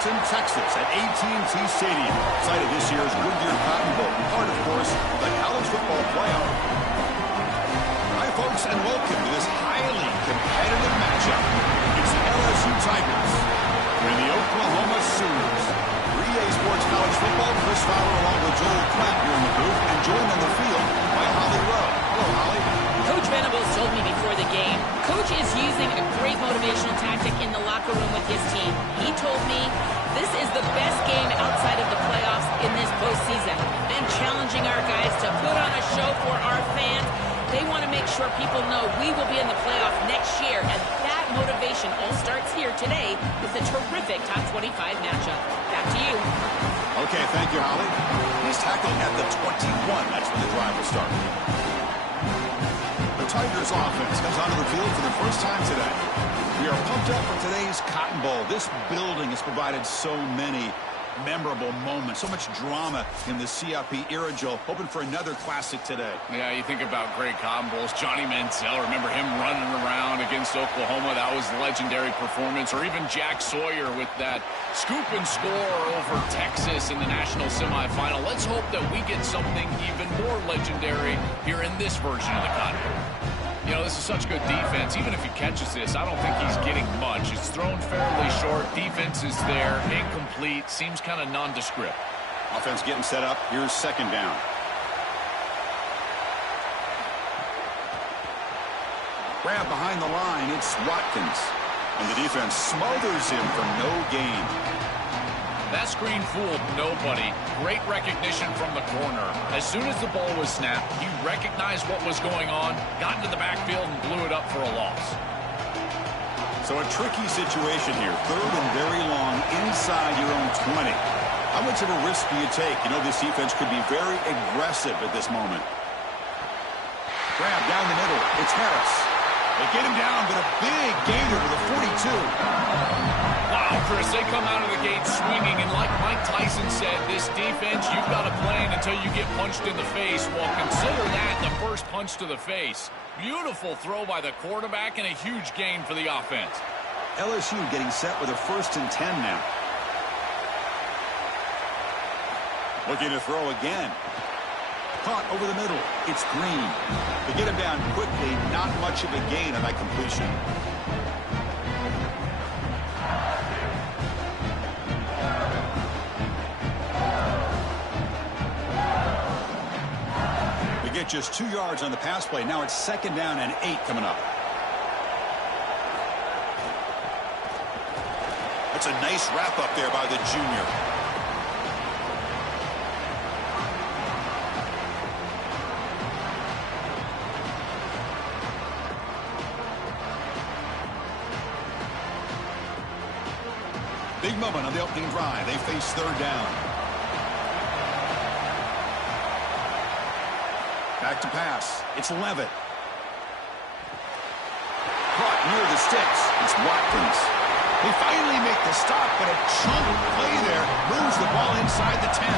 Arlington, Texas at AT&T Stadium, site of this year's Goodyear Cotton Bowl, part, of course, of the college football playoff. Hi, folks, and welcome to this highly competitive matchup. It's the LSU Tigers and the Oklahoma Sooners. 3A Sports College Football, Chris Fowler along with Joel Klatt here in the booth, and joined on the field by Holly Rowe. Hello, Holly. Coach Venables told me before the game, Coach is using a great motivational tactic in the locker room with his team. He told me this is the best game outside of the playoffs in this postseason. And challenging our guys to put on a show for our fans. They want to make sure people know we will be in the playoff next year. And that motivation all starts here today with a terrific top 25 matchup. Back to you. Okay, thank you, Holly. He's tackled at the 21. That's when the drive will start. The Tigers offense comes onto the field for the first time today. We are pumped up for today's Cotton Bowl. This building has provided so many memorable moments, so much drama in the CFP era, Joe. Hoping for another classic today. Yeah, you think about great Cotton Bowls. Johnny Manziel, remember him running around against Oklahoma? That was a legendary performance. Or even Jack Sawyer with that scoop and score over Texas in the national semifinal. Let's hope that we get something even more legendary here in this version of the Cotton Bowl. You know, this is such good defense. Even if he catches this, I don't think he's getting much. It's thrown fairly short. Defense is there. Incomplete. Seems kind of nondescript. Offense getting set up. Here's second down. Grab behind the line. It's Watkins. And the defense smothers him for no gain. That screen fooled nobody. Great recognition from the corner. As soon as the ball was snapped, he recognized what was going on, got into the backfield, and blew it up for a loss. So a tricky situation here. Third and very long inside your own 20. How much of a risk do you take? You know, this defense could be very aggressive at this moment. Grab down the middle. It's Harris. They get him down, but a big gainer to the 42. Wow, Chris, they come out of the gate swinging, and like Mike Tyson said, this defense, you've got to play until you get punched in the face. Well, consider that the first punch to the face. Beautiful throw by the quarterback and a huge gain for the offense. LSU getting set with a 1st and 10 now. Looking to throw again. Caught over the middle. It's Green. They get him down quickly. Not much of a gain on that completion. They get just 2 yards on the pass play. Now it's 2nd down and 8 coming up. That's a nice wrap up there by the junior. Big moment on the opening drive. They face 3rd down. Back to pass. It's Levitt. Caught near the sticks. It's Watkins. They finally make the stop, but a chunk play there moves the ball inside the 10.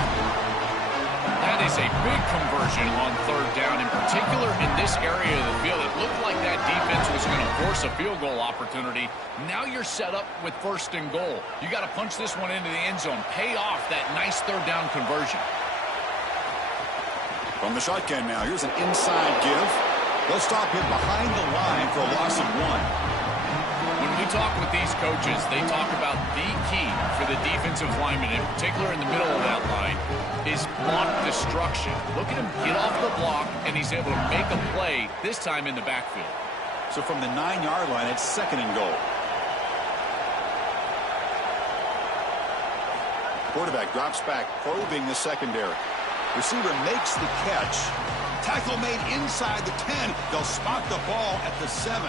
That is a big conversion on 3rd down, in particular in this area of the field. It looked like that defense was going to force a field goal opportunity. Now you're set up with 1st and goal. You got to punch this one into the end zone. Pay off that nice 3rd down conversion. From the shotgun now, here's an inside give. They'll stop him behind the line for a loss of 1. When we talk with these coaches, they talk about the key for the defensive lineman, in particular in the middle of that line, is block destruction. Look at him get off the block, and he's able to make a play, this time in the backfield. So from the 9-yard line, it's 2nd and goal. Quarterback drops back, probing the secondary. Receiver makes the catch. Tackle made inside the 10. They'll spot the ball at the 7.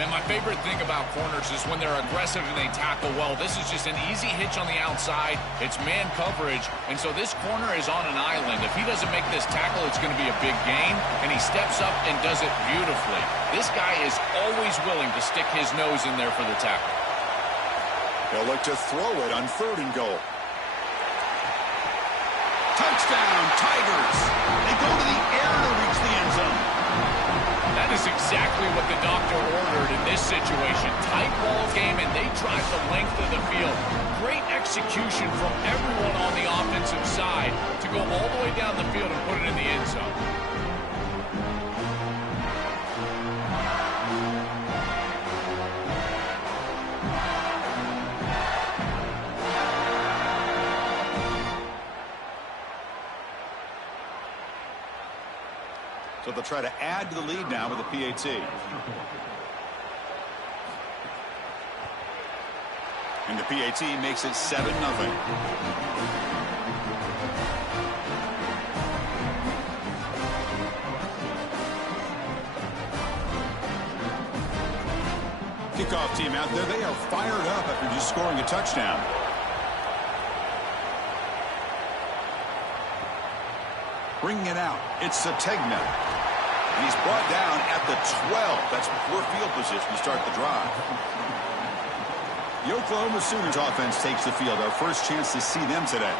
Man, my favorite thing about corners is when they're aggressive and they tackle well. This is just an easy hitch on the outside. It's man coverage, and so this corner is on an island. If he doesn't make this tackle, it's going to be a big gain, and he steps up and does it beautifully. This guy is always willing to stick his nose in there for the tackle. They'll look to throw it on 3rd and goal. Touchdown, Tigers. They go to the air to reach the end zone. That is exactly what the doctor ordered in this situation. Tight ball game, and they drive the length of the field. great execution from everyone on the offensive side to go all the way down the field and put it in the end zone. So they'll try to add to the lead now with a PAT. And the PAT makes it 7-0. Kickoff team out there. They are fired up after just scoring a touchdown. Bringing it out. It's Sategna. And he's brought down at the 12. That's poor field position to start the drive. The Oklahoma Sooners offense takes the field. Our first chance to see them today.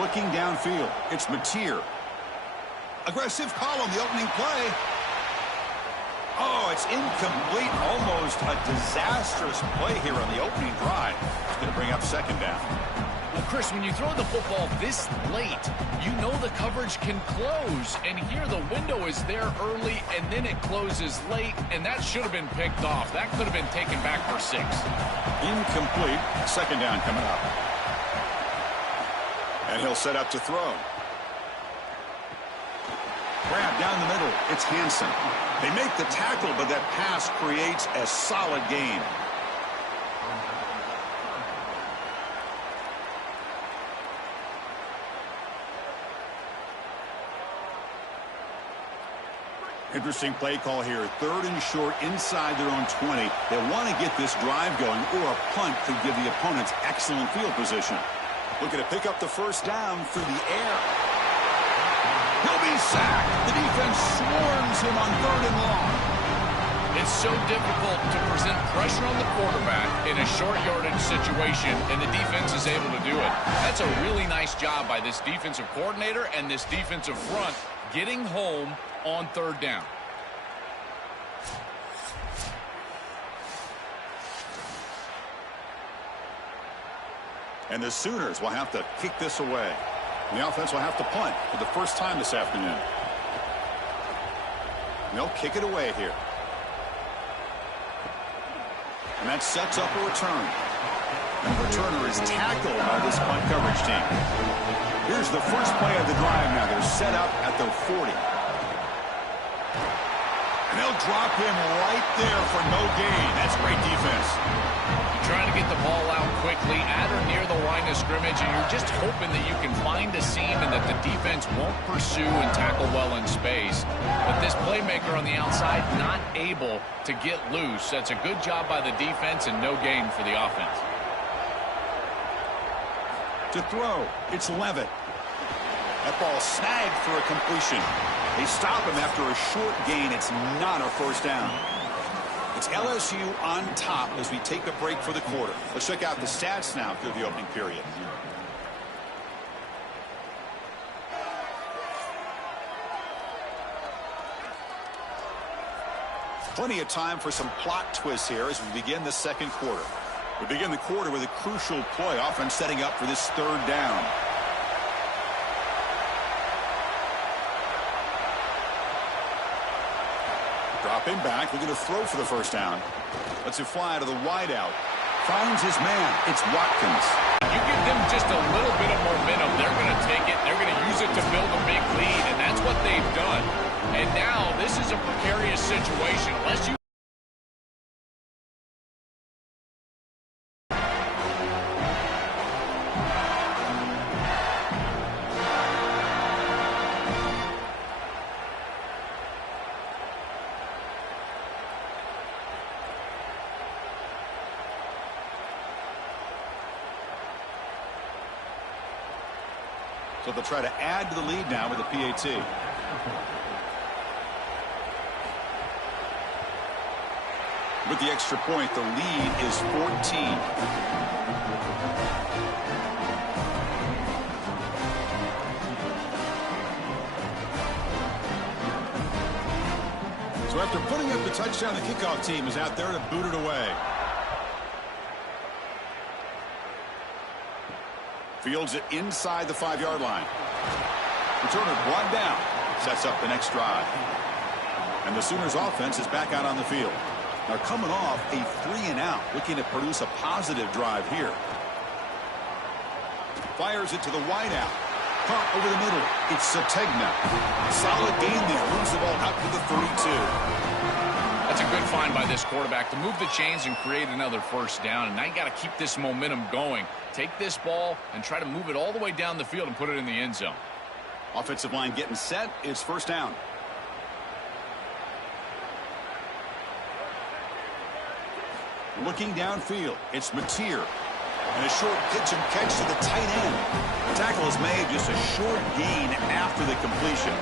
Looking downfield. It's Mateer. Aggressive call on the opening play. Oh, it's incomplete. Almost a disastrous play here on the opening drive. It's going to bring up second down. Well, Chris, when you throw the football this late, you know the coverage can close. And here the window is there early, and then it closes late, and that should have been picked off. That could have been taken back for 6. Incomplete. Second down coming up. And he'll set up to throw. Grab down the middle. It's Hansen. They make the tackle, but that pass creates a solid gain. Interesting play call here. 3rd and short inside their own 20. They want to get this drive going, or a punt could give the opponents excellent field position. Looking to pick up the first down through the air. He'll be sacked. The defense swarms him on 3rd and long. It's so difficult to present pressure on the quarterback in a short yardage situation, and the defense is able to do it. That's a really nice job by this defensive coordinator and this defensive front getting home on 3rd down. And the Sooners will have to kick this away. And the offense will have to punt for the first time this afternoon. And they'll kick it away here. And that sets up a return. And the returner is tackled by this punt coverage team. Here's the first play of the drive now. They're set up at their 40. And they'll drop him right there for no gain. That's great defense. You're trying to get the ball out quickly at or near the line of scrimmage, and you're just hoping that you can find a seam and that the defense won't pursue and tackle well in space. But this playmaker on the outside not able to get loose. That's a good job by the defense and no gain for the offense. To throw, it's Levitt. That ball snagged for a completion. They stop him after a short gain. It's not a first down. It's LSU on top as we take a break for the quarter. Let's check out the stats now through the opening period. Plenty of time for some plot twists here as we begin the second quarter. We begin the quarter with a crucial play, offense setting up for this 3rd down. Dropping back, looking to throw for the first down. Lets it fly to the wideout. Finds his man. It's Watkins. You give them just a little bit of momentum, they're going to take it. They're going to use it to build a big lead, and that's what they've done. And now this is a precarious situation. Unless you So they'll try to add to the lead now with a PAT. With the extra point, the lead is 14. So after putting up the touchdown, the kickoff team is out there to boot it away. Fields it inside the 5-yard line. Returner brought down. Sets up the next drive. And the Sooners offense is back out on the field. They're coming off a 3-and-out, looking to produce a positive drive here. Fires it to the wideout. Caught over the middle. It's Sategna. Solid gain there. Moves the ball out to the 32. That's a good find by this quarterback to move the chains and create another first down. And now you got to keep this momentum going. Take this ball and try to move it all the way down the field and put it in the end zone. Offensive line getting set. It's first down. Looking downfield, it's Mateer. And a short pitch and catch to the tight end. The tackle is made, just a short gain after the completion.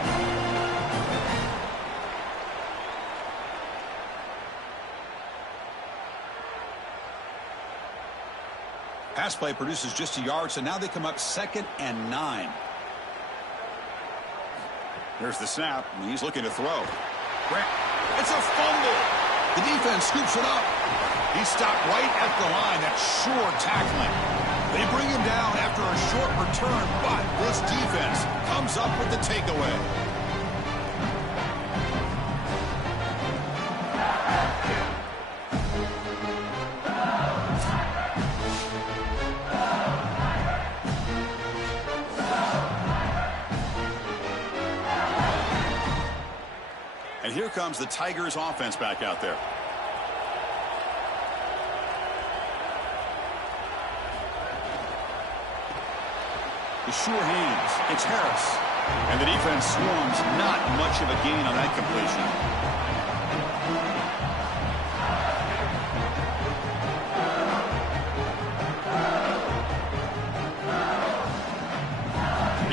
Pass play produces just a yard, so now they come up 2nd and 9. There's the snap, and he's looking to throw. It's a fumble. The defense scoops it up. He stopped right at the line. That's sure tackling. They bring him down after a short return, but this defense comes up with the takeaway. And here comes the Tigers offense back out there. The sure hands. It's Harris. And the defense swarms. Not much of a gain on that completion.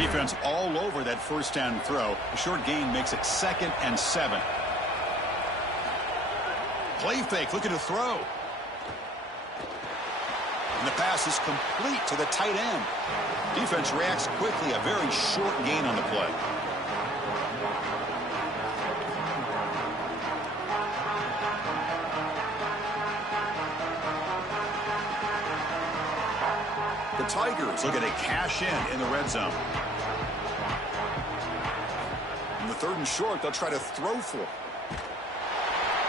Defense all over that first down throw. A short gain makes it 2nd and 7. Play fake, looking to throw. And the pass is complete to the tight end. Defense reacts quickly. A very short gain on the play. The Tigers looking to cash in the red zone. In the 3rd and short, they'll try to throw for it.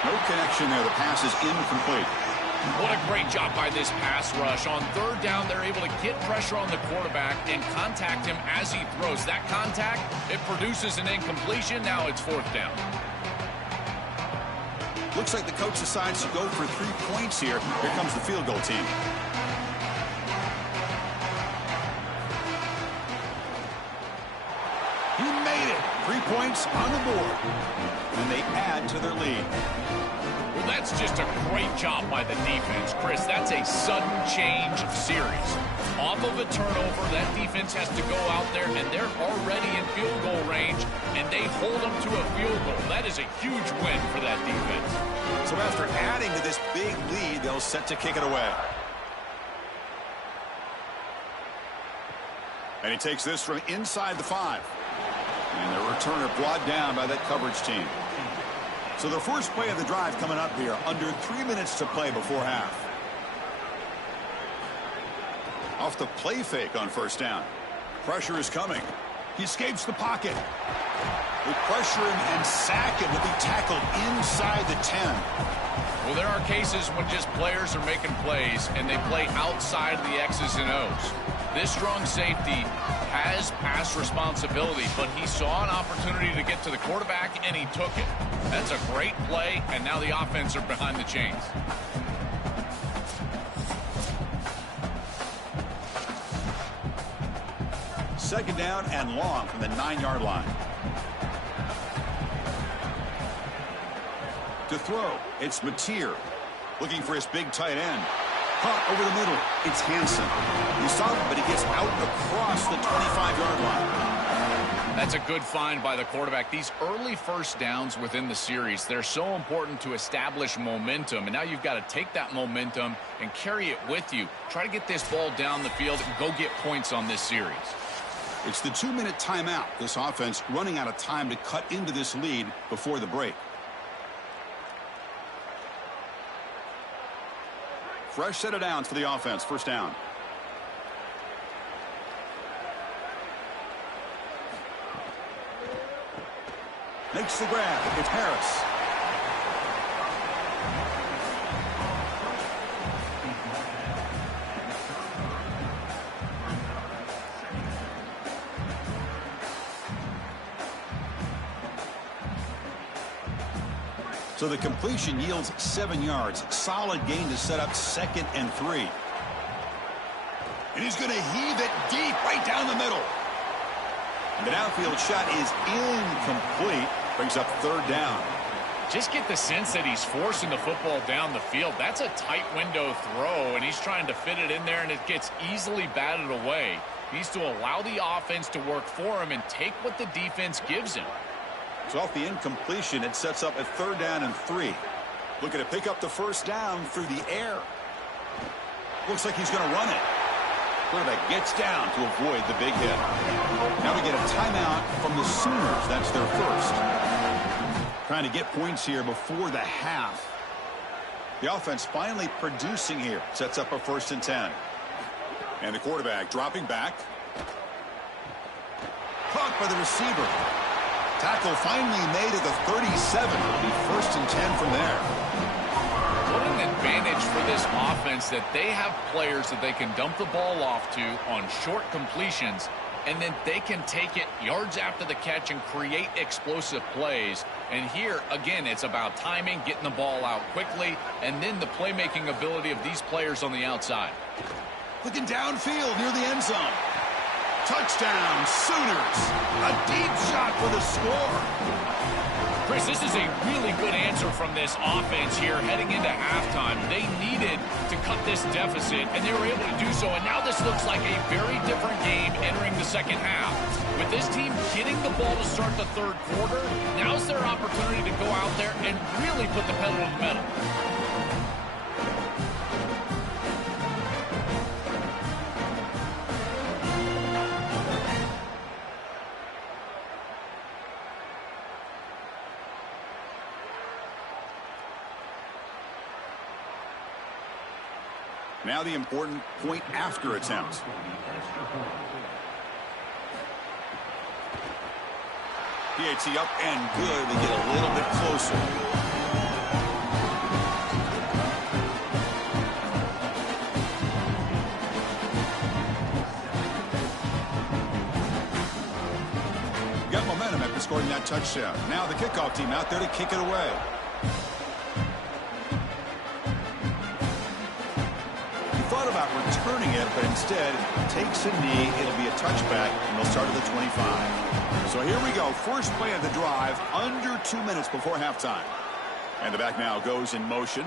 No connection there. The pass is incomplete. What a great job by this pass rush. On 3rd down, they're able to get pressure on the quarterback and contact him as he throws. That contact, it produces an incompletion. Now it's 4th down. Looks like the coach decides to go for 3 points here. Here comes the field goal team. He made it. 3 points on the board. And they add to their lead. Well, that's just a great job by the defense, Chris. That's a sudden change of series. Off of a turnover, that defense has to go out there, and they're already in field goal range, and they hold them to a field goal. That is a huge win for that defense. So after adding to this big lead, they'll set to kick it away. And he takes this from inside the 5. And the returner brought down by that coverage team. So the first play of the drive coming up here. Under 3 minutes to play before half. Off the play fake on first down. Pressure is coming. He escapes the pocket. They pressure him and sack him to be tackled inside the 10. Well, there are cases when just players are making plays and they play outside of the X's and O's. This strong safety has pass responsibility, but he saw an opportunity to get to the quarterback, and he took it. That's a great play, and now the offense are behind the chains. Second down and long from the 9-yard line. To throw, it's Mateer. Looking for his big tight end. Caught over the middle. It's Hansen. He saw him, but he gets out across the 25-yard line. That's a good find by the quarterback. These early first downs within the series, they're so important to establish momentum. And now you've got to take that momentum and carry it with you. Try to get this ball down the field and go get points on this series. It's the 2-minute timeout. This offense running out of time to cut into this lead before the break. fresh set of downs for the offense. First down. Makes the grab. It's Harris. So the completion yields 7 yards. Solid gain to set up 2nd and 3. And he's going to heave it deep right down the middle. And the downfield shot is incomplete. Brings up 3rd down. Just get the sense that he's forcing the football down the field. That's a tight window throw, and he's trying to fit it in there, and it gets easily batted away. He needs to allow the offense to work for him and take what the defense gives him. So off the incompletion, it sets up a 3rd down and 3. Looking to pick up the first down through the air. Looks like he's going to run it. Quarterback gets down to avoid the big hit. Now we get a timeout from the Sooners. That's their first. Trying to get points here before the half. The offense finally producing here. Sets up a 1st and 10. And the quarterback dropping back. Caught by the receiver. Tackle finally made at the 37. It'll be 1st and 10 from there. What an advantage for this offense that they have players that they can dump the ball off to on short completions, and then they can take it yards after the catch and create explosive plays. And here, again, it's about timing, getting the ball out quickly, and then the playmaking ability of these players on the outside. Looking downfield near the end zone. Touchdown, Sooners. A deep shot for the score. Chris, this is a really good answer from this offense here heading into halftime. They needed to cut this deficit, and they were able to do so. And now this looks like a very different game entering the second half. With this team getting the ball to start the 3rd quarter, now's their opportunity to go out there and really put the pedal to the metal. Now the important point after attempt. PAT up and good. They get a little bit closer. Got momentum after scoring that touchdown. Now the kickoff team out there to kick it away. About returning it, but instead takes a knee. It'll be a touchback, and they'll start at the 25. So here we go. First play of the drive, under 2 minutes before halftime. And the back now goes in motion.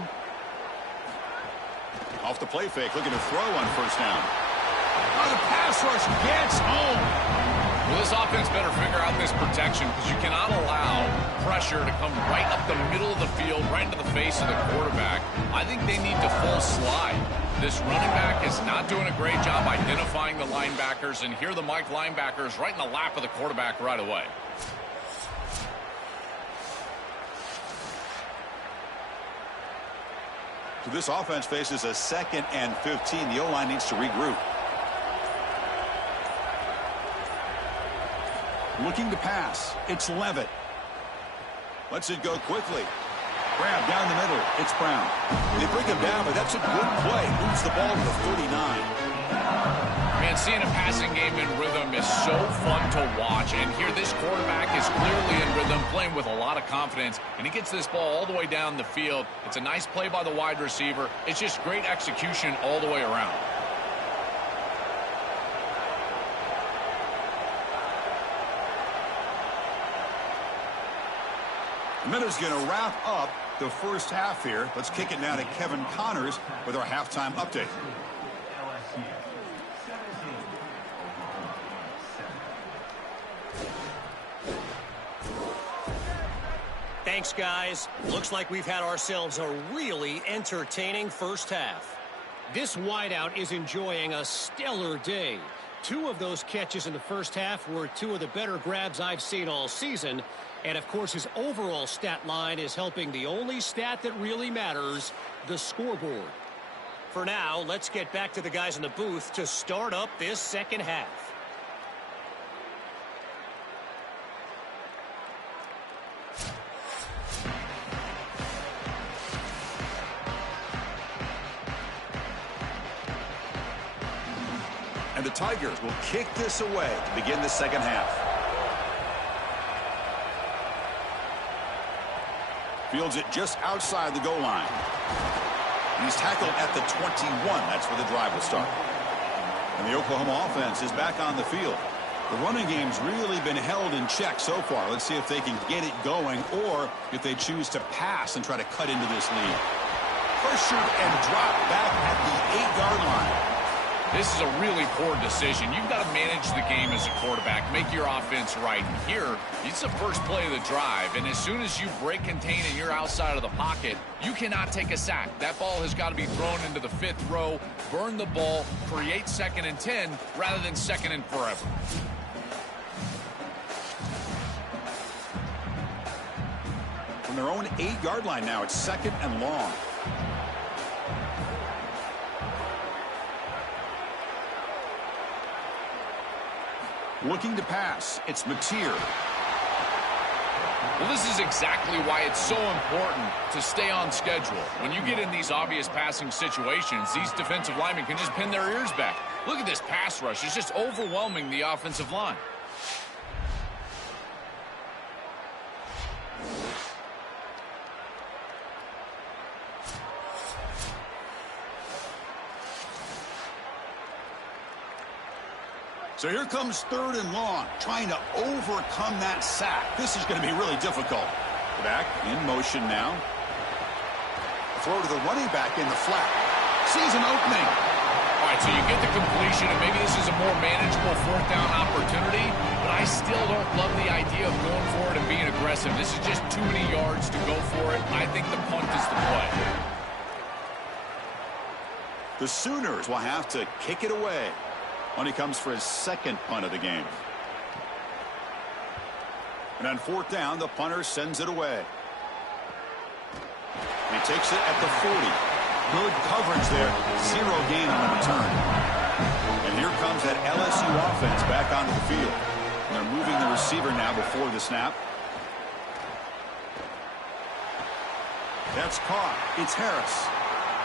Off the play fake, looking to throw on first down. Oh, the pass rush gets home. Well, this offense better figure out this protection because you cannot allow pressure to come right up the middle of the field, right into the face of the quarterback. I think they need to full slide. This running back is not doing a great job identifying the linebackers, and here the Mike linebackers right in the lap of the quarterback right away. So this offense faces a 2nd and 15. The O-line needs to regroup. Looking to pass. It's Levitt. Lets it go quickly. Grab down the middle. It's Brown. They bring him down, but that's a good play. Moves the ball to the 39. Man, seeing a passing game in rhythm is so fun to watch. And here this quarterback is clearly in rhythm, playing with a lot of confidence. And he gets this ball all the way down the field. It's a nice play by the wide receiver. It's just great execution all the way around. The minute's going to wrap up the first half here. Let's kick it now to Kevin Connors with our halftime update. Thanks, guys. Looks like we've had ourselves a really entertaining first half. This wideout is enjoying a stellar day. 2 of those catches in the first half were 2 of the better grabs I've seen all season. And, of course, his overall stat line is helping the only stat that really matters, the scoreboard. For now, let's get back to the guys in the booth to start up this second half. And the Tigers will kick this away to begin the second half. Fields it just outside the goal line. He's tackled at the 21. That's where the drive will start. And the Oklahoma offense is back on the field. The running game's really been held in check so far. Let's see if they can get it going or if they choose to pass and try to cut into this lead. Pressured and dropped back at the 8-yard line. This is a really poor decision. You've got to manage the game as a quarterback, make your offense right. Here, it's the first play of the drive, and as soon as you break contain and you're outside of the pocket, you cannot take a sack. That ball has got to be thrown into the 5th row, burn the ball, create 2nd and 10 rather than 2nd and forever. From their own 8-yard line now, it's 2nd and long. Looking to pass. It's Mateer. Well, this is exactly why it's so important to stay on schedule. When you get in these obvious passing situations, these defensive linemen can just pin their ears back. Look at this pass rush. It's just overwhelming the offensive line. So here comes 3rd and long, trying to overcome that sack. This is going to be really difficult. Back in motion now. Throw to the running back in the flat. Sees an opening. All right, so you get the completion, and maybe this is a more manageable 4th down opportunity, but I still don't love the idea of going for it and being aggressive. This is just too many yards to go for it. I think the punt is the play. The Sooners will have to kick it away when he comes for his 2nd punt of the game. And on 4th down, the punter sends it away. And he takes it at the 40. Good coverage there. 0 gain on the return. And here comes that LSU offense back onto the field. And they're moving the receiver now before the snap. That's caught. It's Harris.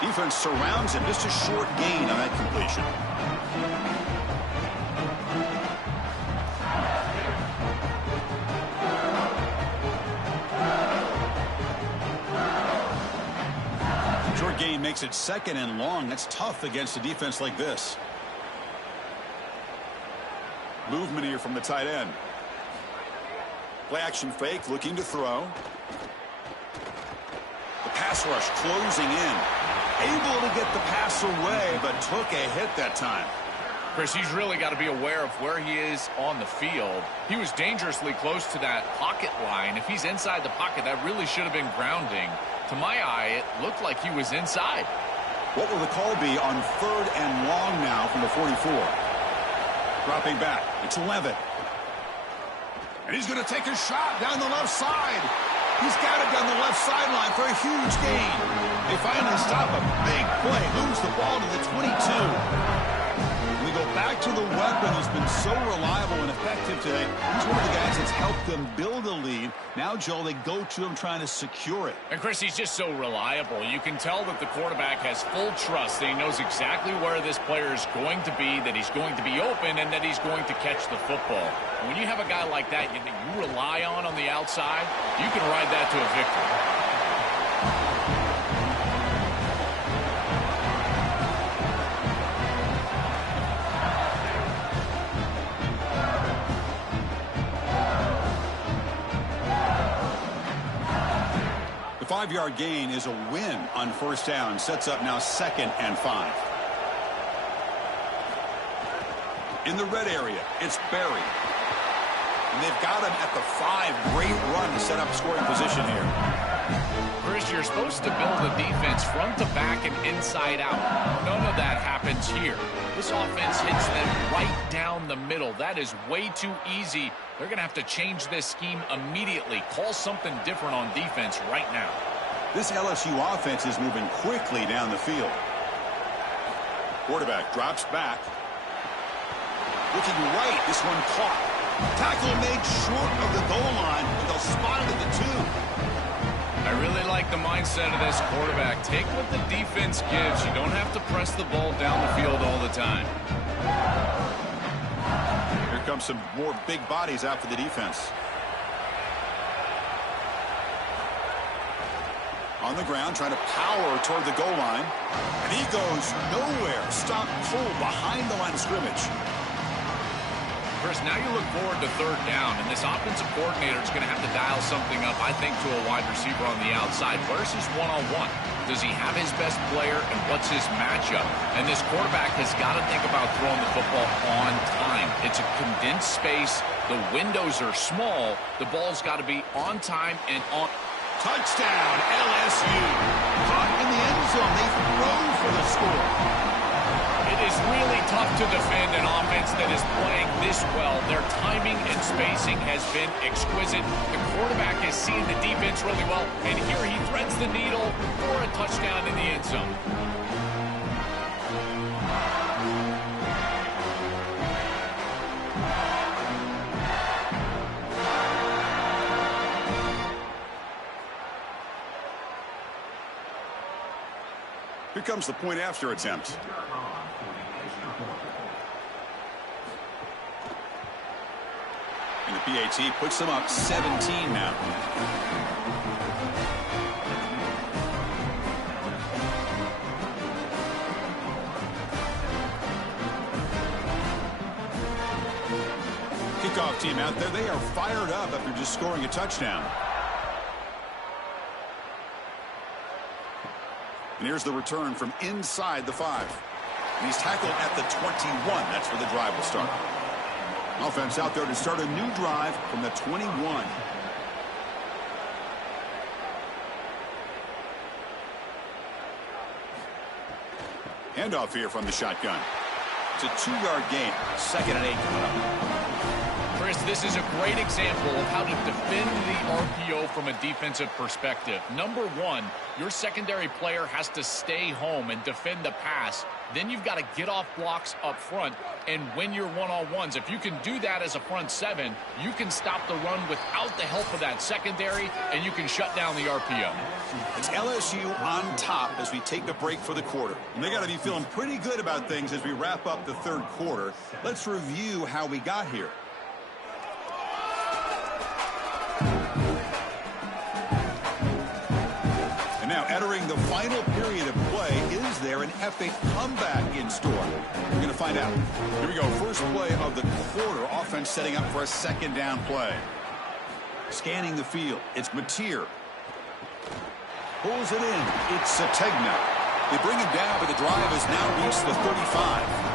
Defense surrounds him. Just a short gain on that completion. Short gain makes it 2nd and long. That's tough against a defense like this. Movement here from the tight end. Play action fake, looking to throw. The pass rush closing in. Able to get the pass away, but took a hit that time. Chris, he's really got to be aware of where he is on the field. He was dangerously close to that pocket line. If he's inside the pocket, that really should have been grounding. To my eye, it looked like he was inside. What will the call be on 3rd and long now from the 44? Dropping back. It's 11. And he's going to take a shot down the left side. He's got it down the left sideline for a huge gain. They finally stop a big play. Moves the ball to the 22. We go back to the weapon who's been so reliable and effective today. He's one of the guys that's helped them build a lead. Now, Joel, they go to him trying to secure it. And, Chris, he's just so reliable. You can tell that the quarterback has full trust that he knows exactly where this player is going to be, that he's going to be open, and that he's going to catch the football. And when you have a guy like that you rely on the outside, you can ride that to a victory. The 5-yard gain is a win on 1st down. Sets up now 2nd and 5. In the red area, it's Berry. And they've got him at the 5. Great run to set up scoring position here. Chris, you're supposed to build a defense front to back and inside out. None of that happens here. This offense hits them right down the middle. That is way too easy. They're going to have to change this scheme immediately. Call something different on defense right now. This LSU offense is moving quickly down the field. Quarterback drops back. Looking right. This one caught. Tackle made short of the goal line, but they'll spot it at the 2. I really like the mindset of this quarterback. Take what the defense gives. You don't have to press the ball down the field all the time. Here comes some more big bodies out for the defense. On the ground, trying to power toward the goal line. And he goes nowhere. Stop cold behind the line of scrimmage. Chris, now you look forward to third down, and this offensive coordinator is going to have to dial something up, I think, to a wide receiver on the outside. Where's his one-on-one? Does he have his best player, and what's his matchup? And this quarterback has got to think about throwing the football on time. It's a condensed space. The windows are small. The ball's got to be on time and on. Touchdown, LSU. Caught in the end zone. They throw for the score. It is really tough to defend an offense that is playing this well. Their timing and spacing has been exquisite. The quarterback is seeing the defense really well, and here he threads the needle for a touchdown in the end zone. Here comes the point after attempt. And the PAT puts them up 17 now. Kickoff team out there. They are fired up after just scoring a touchdown. And here's the return from inside the 5. And he's tackled at the 21. That's where the drive will start. Offense out there to start a new drive from the 21. Handoff here from the shotgun. It's a 2-yard gain. 2nd and 8 coming up. Chris, this is a great example of how to defend the RPO from a defensive perspective. Number one, your secondary player has to stay home and defend the pass. Then you've got to get off blocks up front and win your one-on-ones. If you can do that as a front 7, you can stop the run without the help of that secondary, and you can shut down the RPO. It's LSU on top as we take a break for the quarter. And they got to be feeling pretty good about things as we wrap up the third quarter. Let's review how we got here. And now entering the final period of play, is there an epic comeback in store? We're going to find out. Here we go. First play of the quarter. Offense setting up for a second down play. Scanning the field. It's Mateer. Pulls it in. It's Sategna. They bring him down, but the drive has now reached the 35.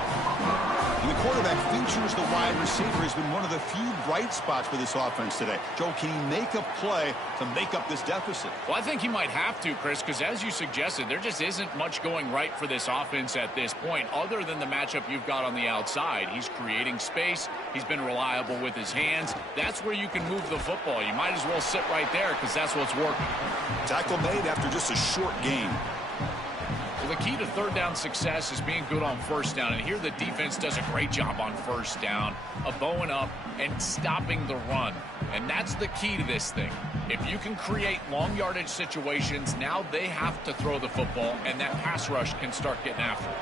And the quarterback features the wide receiver. Has been one of the few bright spots for this offense today. Joe, can he make a play to make up this deficit? Well, I think he might have to, Chris, because as you suggested, there just isn't much going right for this offense at this point, other than the matchup you've got on the outside. He's creating space. He's been reliable with his hands. That's where you can move the football. You might as well sit right there because that's what's working. Tackle made after just a short gain. Well, the key to third down success is being good on first down, and here the defense does a great job on first down of bowing up and stopping the run. And that's the key to this thing. If you can create long yardage situations, now they have to throw the football, and that pass rush can start getting after it.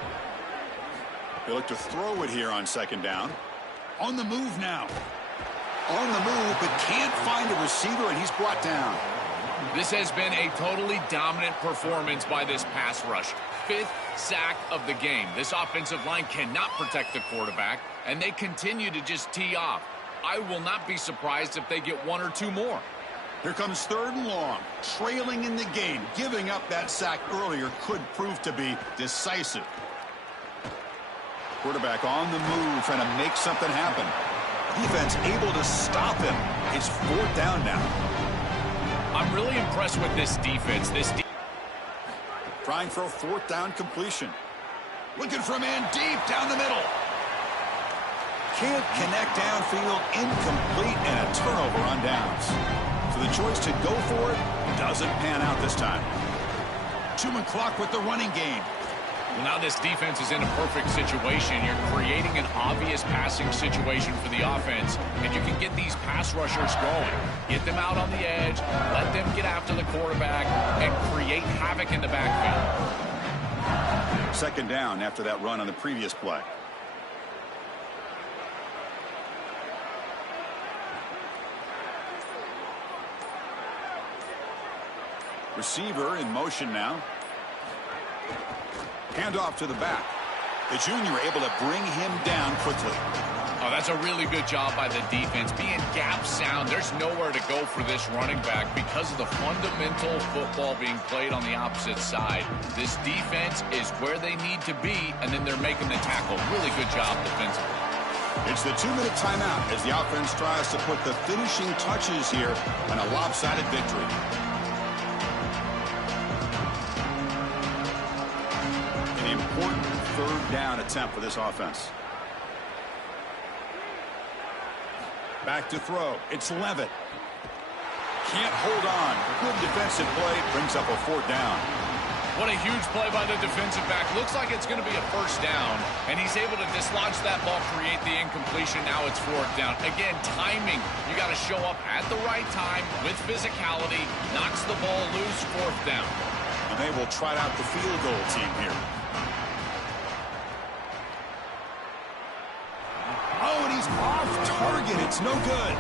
They look to throw it here on second down. On the move now. On the move, but can't find a receiver, and he's brought down. This has been a totally dominant performance by this pass rush. 5th sack of the game. This offensive line cannot protect the quarterback, and they continue to just tee off. I will not be surprised if they get 1 or 2 more. Here comes 3rd and long. Trailing in the game. Giving up that sack earlier could prove to be decisive. Quarterback on the move, trying to make something happen. Defense able to stop him. It's 4th down now. I'm really impressed with this defense. Trying for a 4th down completion. Looking for a man deep down the middle. Can't connect downfield. Incomplete and a turnover on downs. So the choice to go for it doesn't pan out this time. Truman clock with the running game. Well, now this defense is in a perfect situation. You're creating an obvious passing situation for the offense, and you can get these pass rushers going. Get them out on the edge, let them get after the quarterback, and create havoc in the backfield. Second down after that run on the previous play. Receiver in motion now. Handoff to the back. The junior able to bring him down quickly. Oh, that's a really good job by the defense. Being gap sound, there's nowhere to go for this running back because of the fundamental football being played on the opposite side. This defense is where they need to be, and then they're making the tackle. Really good job defensively. It's the 2-minute timeout as the offense tries to put the finishing touches here on a lopsided victory. An important third down attempt for this offense. Back to throw. It's Levitt. Can't hold on. Good defensive play. Brings up a fourth down. What a huge play by the defensive back. Looks like it's going to be a first down, and he's able to dislodge that ball, create the incompletion. Now it's fourth down. Again, timing. You got to show up at the right time with physicality. Knocks the ball loose, fourth down. And they will trot out the field goal team here. Oh, and he's off target. It's no good.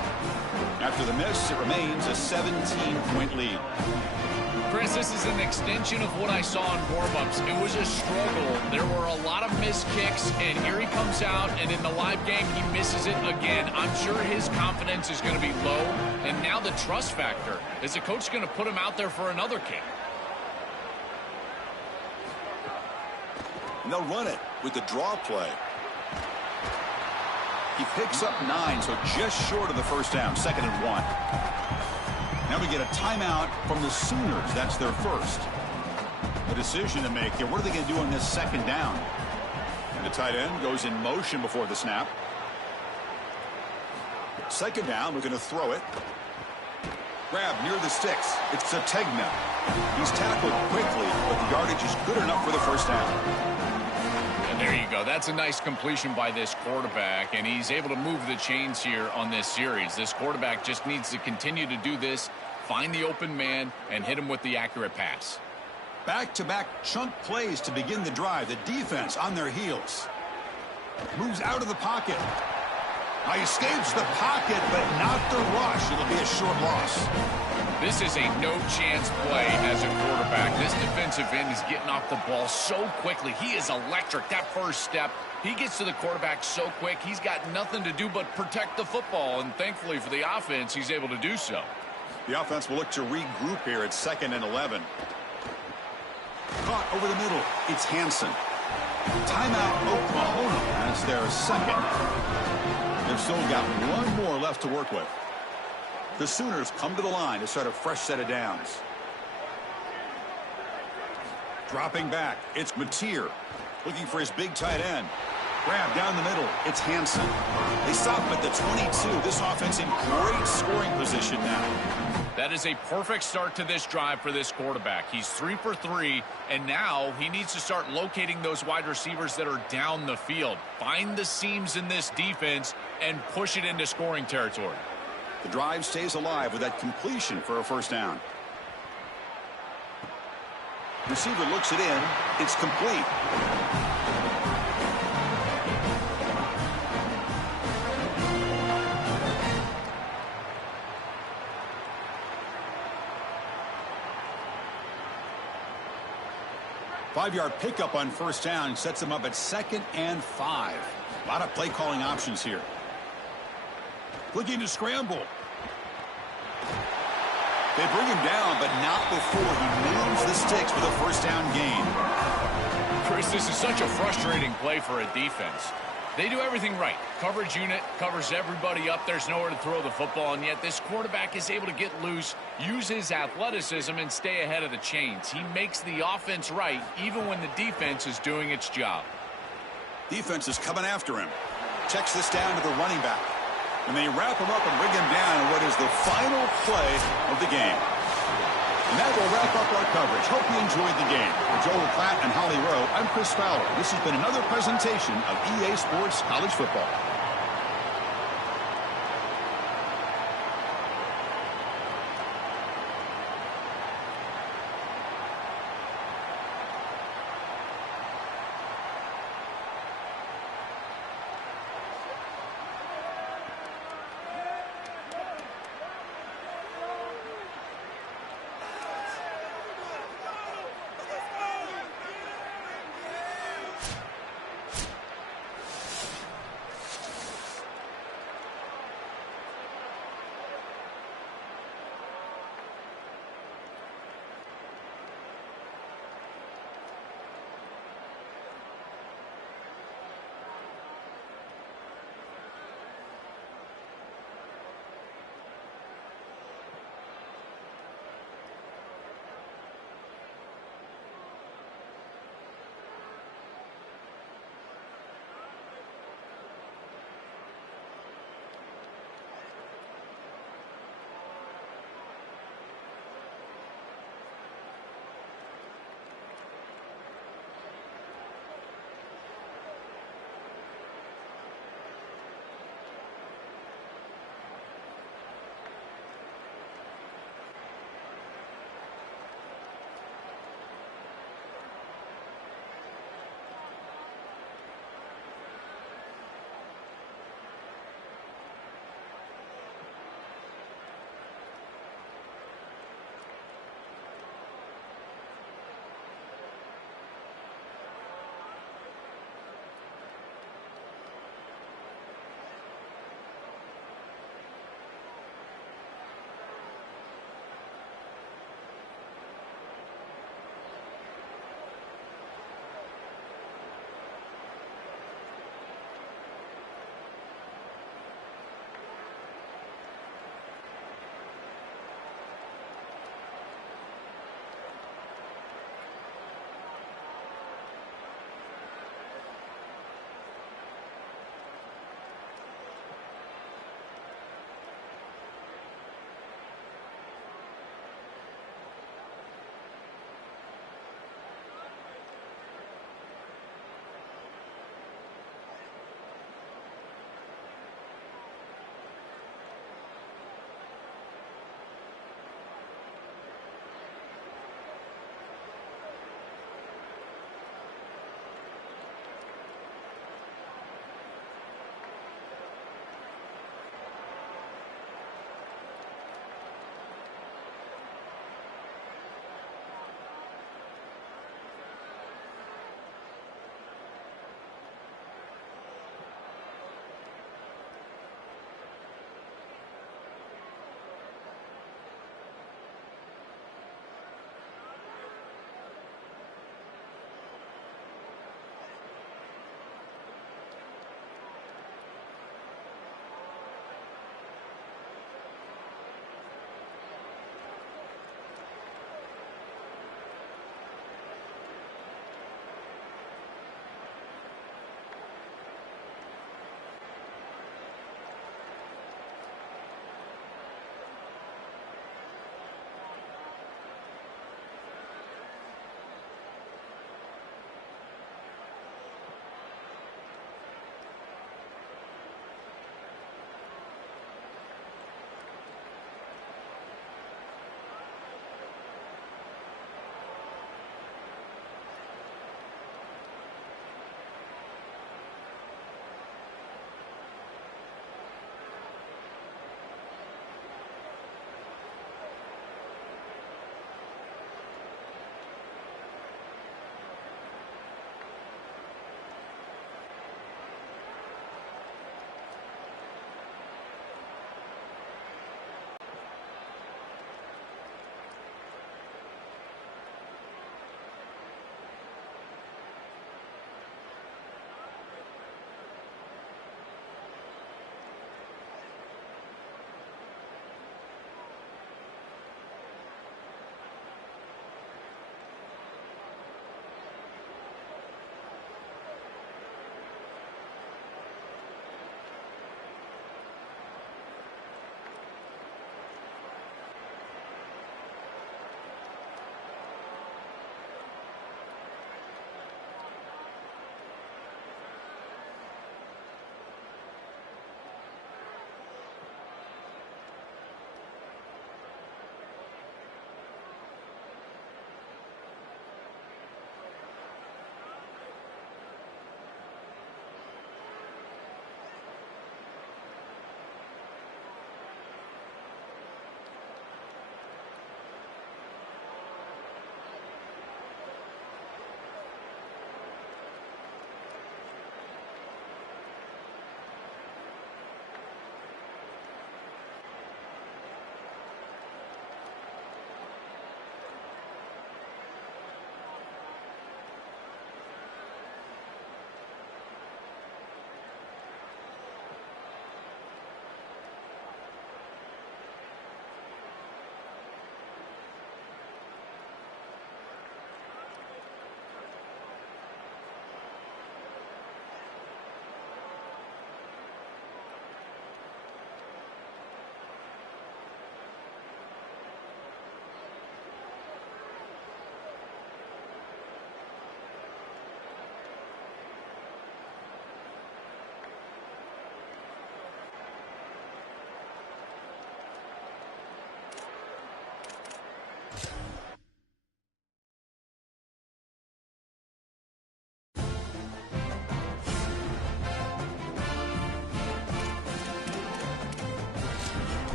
After the miss, it remains a 17-point lead. Chris, this is an extension of what I saw in warm-ups. It was a struggle. There were a lot of missed kicks, and here he comes out, and in the live game, he misses it again. I'm sure his confidence is going to be low, and now the trust factor. Is the coach going to put him out there for another kick? And they'll run it with the draw play. He picks up 9, so just short of the first down, 2nd and 1. Now we get a timeout from the Sooners. That's their first. A decision to make here. What are they going to do on this second down? And the tight end goes in motion before the snap. Second down, we're going to throw it. Grab near the sticks. It's Sategna. He's tackled quickly, but the yardage is good enough for the first down. There you go. That's a nice completion by this quarterback, and he's able to move the chains here on this series. This quarterback just needs to continue to do this, find the open man, and hit him with the accurate pass. Back-to-back chunk plays to begin the drive. The defense on their heels. Moves out of the pocket. Now he escapes the pocket, but not the rush. It'll be a short loss. This is a no-chance play as a quarterback. This defensive end is getting off the ball so quickly. He is electric. That first step, he gets to the quarterback so quick, he's got nothing to do but protect the football, and thankfully for the offense, he's able to do so. The offense will look to regroup here at 2nd and 11. Caught over the middle. It's Hansen. Timeout, Oklahoma. That's their second. They've still got one more left to work with. The Sooners come to the line to start a fresh set of downs. Dropping back, it's Mateer looking for his big tight end. Grab down the middle, it's Hansen. They stop him at the 22. This offense in great scoring position now. That is a perfect start to this drive for this quarterback. He's 3 for 3, and now he needs to start locating those wide receivers that are down the field. Find the seams in this defense and push it into scoring territory. The drive stays alive with that completion for a first down. Receiver looks it in. It's complete. Five-yard pickup on first down sets them up at 2nd and 5. A lot of play calling options here. Looking to scramble. They bring him down, but not before he moves the sticks for the first down gain. Chris, this is such a frustrating play for a defense. They do everything right. Coverage unit covers everybody up. There's nowhere to throw the football, and yet this quarterback is able to get loose, use his athleticism, and stay ahead of the chains. He makes the offense right, even when the defense is doing its job. Defense is coming after him. Checks this down to the running back. And they wrap him up and bring him down in what is the final play of the game. And that will wrap up our coverage. Hope you enjoyed the game. For Joel Klatt and Holly Rowe, I'm Chris Fowler. This has been another presentation of EA Sports College Football.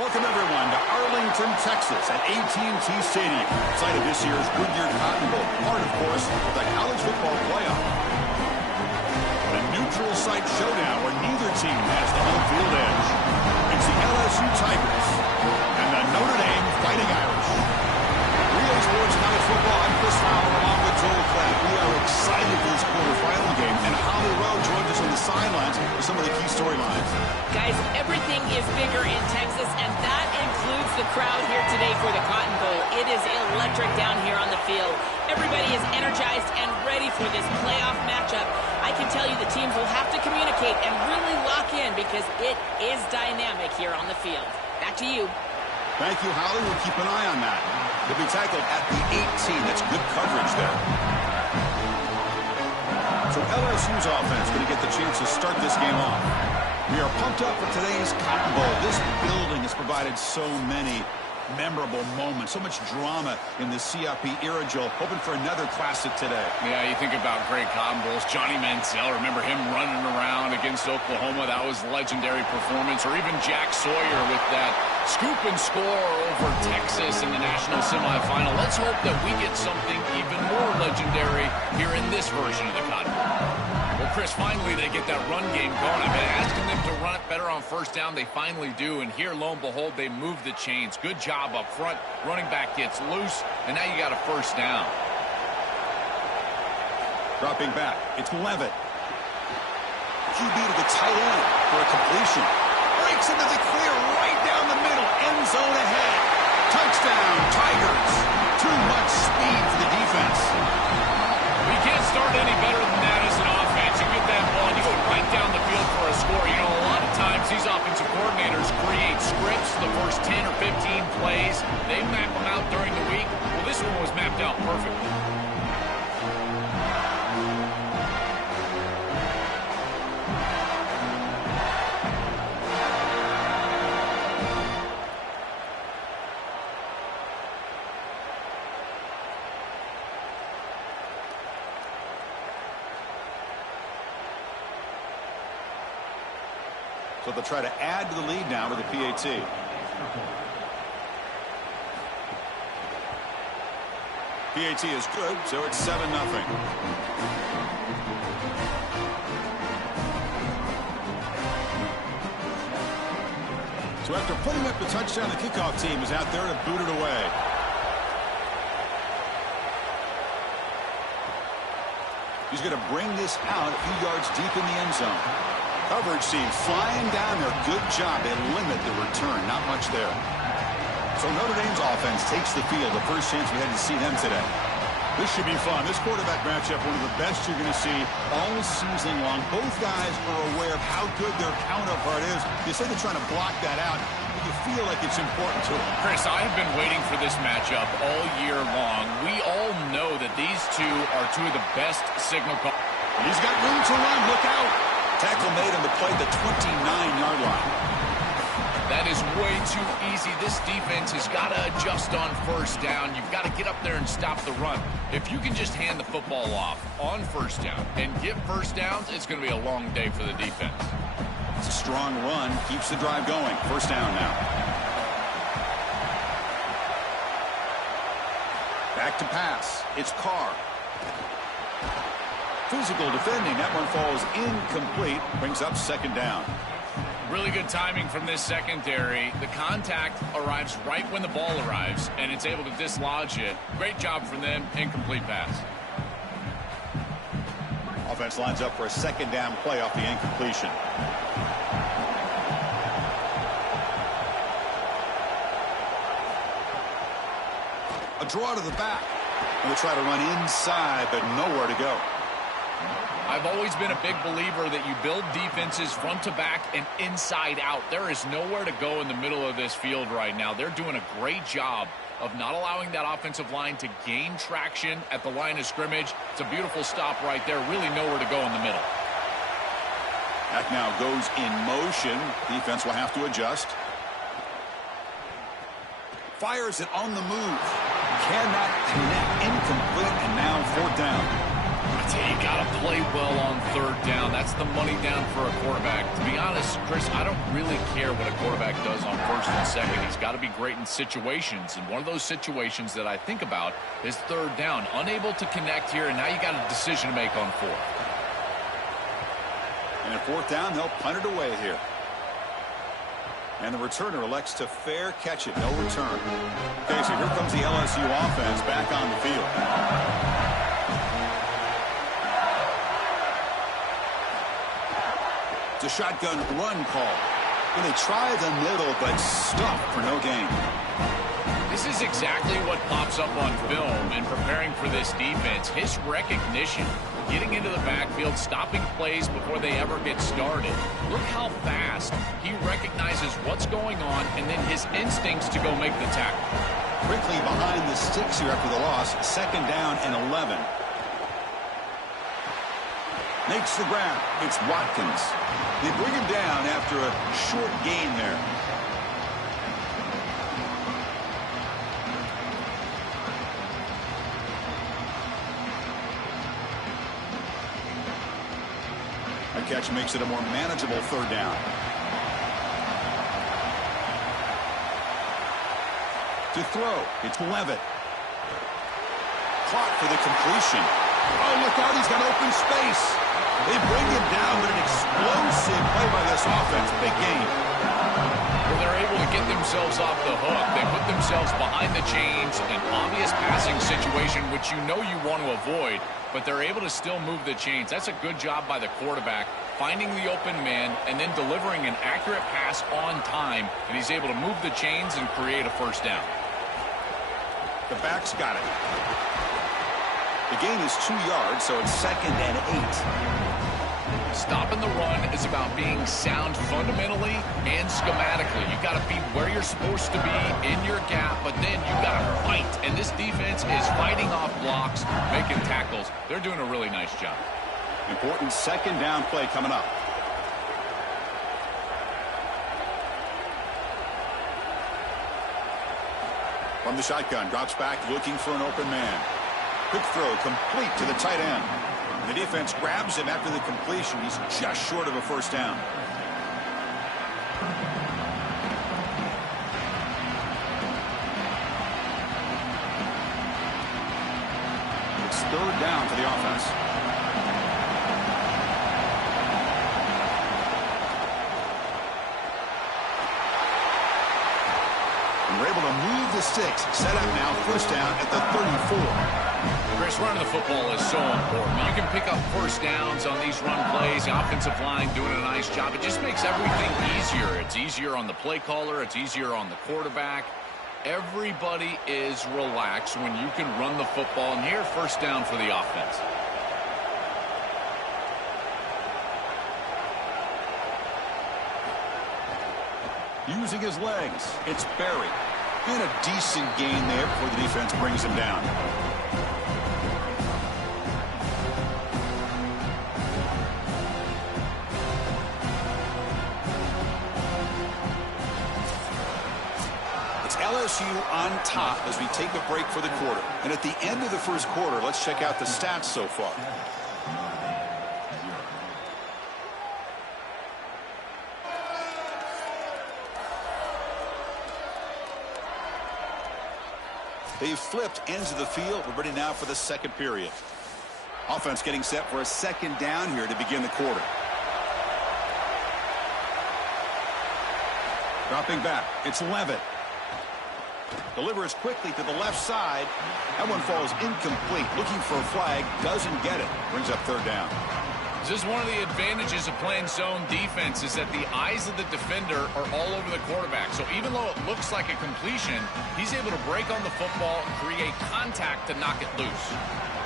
Welcome, everyone, to Arlington, Texas at AT&T Stadium, site of this year's Goodyear Cotton Bowl, part, of course, of the college football playoff. A neutral site showdown where neither team has the home field edge. It's the LSU Tigers and the Notre Dame Fighting Irish. Relay Sports College Football, I'm Chris Fowler along with Joel Klatt. We are excited for this quarterfinal game, and Holly Rowe joins us on the sidelines with some of the key storylines. Guys, everything is bigger in Texas, and that includes the crowd here today for the Cotton Bowl. It is electric down here on the field. Everybody is energized and ready for this playoff matchup. I can tell you the teams will have to communicate and really lock in because it is dynamic here on the field. Back to you. Thank you, Holly. We'll keep an eye on that. He'll be tackled at the 18. That's good coverage there. So LSU's offense going to get the chance to start this game off. We are pumped up for today's Cotton Bowl. This building has provided so many memorable moments, so much drama in the CFP era, Joel. Hoping for another classic today. Yeah, you think about great Cotton Bowls. Johnny Manziel, remember him running around against Oklahoma? That was a legendary performance. Or even Jack Sawyer with that scoop and score over Texas in the national semifinal. Let's hope that we get something even more legendary here in this version of the Cotton Bowl. Well, Chris, finally they get that run game going. I've been asking them to run it better on first down. They finally do, and here, lo and behold, they move the chains. Good job up front. Running back gets loose, and now you got a first down. Dropping back, it's Levitt. QB to the tight end for a completion. Breaks into the clear right down the middle. End zone ahead. Touchdown, Tigers. Too much speed for the defense. We can't start any better than that as an offense. You get that ball, you go right down the field for a score. You know, a lot of times these offensive coordinators create scripts, the first 10 or 15 plays. They map them out during the week. Well, this one was mapped out perfectly. So they'll try to add to the lead now with the PAT. PAT is good, so it's 7-0. So after putting up the touchdown, the kickoff team is out there to boot it away. He's going to bring this out a few yards deep in the end zone. Coverage team flying down there. Good job. They limit the return. Not much there. So Notre Dame's offense takes the field. The first chance we had to see them today. This should be fun. This quarterback matchup, one of the best you're going to see all season long. Both guys are aware of how good their counterpart is. You say they're trying to block that out, but you feel like it's important to them. Chris, I have been waiting for this matchup all year long. We all know that these two are two of the best signal callers. He's got room to run. Look out. Tackle made him to play the 29-yard line. That is way too easy. This defense has got to adjust on first down. You've got to get up there and stop the run. If you can just hand the football off on first down and get first downs, it's going to be a long day for the defense. It's a strong run. Keeps the drive going. First down now. Back to pass. It's Carr. Physical defending. That one falls incomplete. Brings up second down. Really good timing from this secondary. The contact arrives right when the ball arrives, and it's able to dislodge it. Great job from them. Incomplete pass. Offense lines up for a second down play off the incompletion. A draw to the back. And they try to run inside, but nowhere to go. I've always been a big believer that you build defenses front to back and inside out. There is nowhere to go in the middle of this field right now. They're doing a great job of not allowing that offensive line to gain traction at the line of scrimmage. It's a beautiful stop right there. Really nowhere to go in the middle. Back now goes in motion. Defense will have to adjust. Fires it on the move. Cannot connect. Incomplete, and now fourth down. I You got to play well on third down. That's the money down for a quarterback. To be honest, Chris, I don't really care what a quarterback does on first and second. He's got to be great in situations. And one of those situations that I think about is third down. Unable to connect here, and now you got a decision to make on fourth. And at fourth down, they'll punt it away here. And the returner elects to fair catch it. No return. Okay, so here comes the LSU offense back on the field. It's a shotgun run call. And they try the middle, but stuffed for no gain. This is exactly what pops up on film in preparing for this defense. His recognition, getting into the backfield, stopping plays before they ever get started. Look how fast he recognizes what's going on, and then his instincts to go make the tackle. Quickly behind the sticks here after the loss. Second down and 11. Makes the grab. It's Watkins. They bring him down after a short gain there. A catch makes it a more manageable third down. To throw, it's Levitt. Clock for the completion. Oh, look out, he's got open space. They bring him down, but an explosive play by this offense. Big game. Well, they're able to get themselves off the hook. They put themselves behind the chains, an obvious passing situation, which you know you want to avoid, but they're able to still move the chains. That's a good job by the quarterback, finding the open man and then delivering an accurate pass on time, and he's able to move the chains and create a first down. The back's got it. The gain is 2 yards, so it's 2nd and 8. Stopping the run is about being sound fundamentally and schematically. You got to be where you're supposed to be in your gap, but then you got to fight. And this defense is fighting off blocks, making tackles. They're doing a really nice job. Important second down play coming up. From the shotgun, drops back looking for an open man. Quick throw complete to the tight end. The defense grabs him after the completion. He's just short of a first down. It's third down for the offense. And we're able to move the sticks. Set up now, first down at the 34. Chris, running the football is so important. You can pick up first downs on these run plays. The offensive line doing a nice job. It just makes everything easier. It's easier on the play caller. It's easier on the quarterback. Everybody is relaxed when you can run the football. And here, first down for the offense. Using his legs, it's Berry. And a decent gain there before the defense brings him down. It's LSU on top as we take a break for the quarter. And at the end of the first quarter, let's check out the stats so far. They've flipped ends of the field. We're ready now for the second period. Offense getting set for a second down here to begin the quarter. Dropping back. It's Levitt. Delivers quickly to the left side. That one falls incomplete. Looking for a flag. Doesn't get it. Brings up third down. This is one of the advantages of playing zone defense is that the eyes of the defender are all over the quarterback. So even though it looks like a completion, he's able to break on the football and create contact to knock it loose.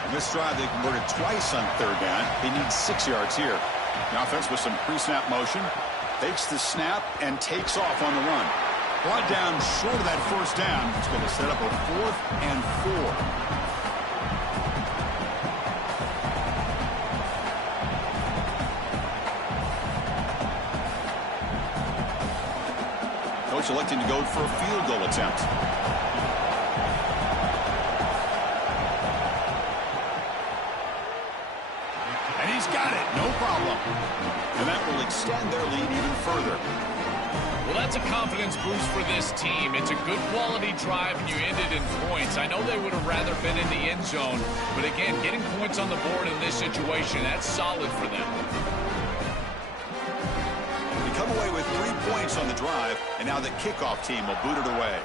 On this drive, they converted twice on third down. They need 6 yards here. The offense with some pre-snap motion. Takes the snap and takes off on the run. Brought down short of that first down. It's going to set up a 4th and 4. Coach electing to go for a field goal attempt. extend their lead even further. Well, that's a confidence boost for this team. It's a good quality drive, and you ended in points. I know they would have rather been in the end zone, but again, getting points on the board in this situation, that's solid for them. We come away with 3 points on the drive, and now the kickoff team will boot it away.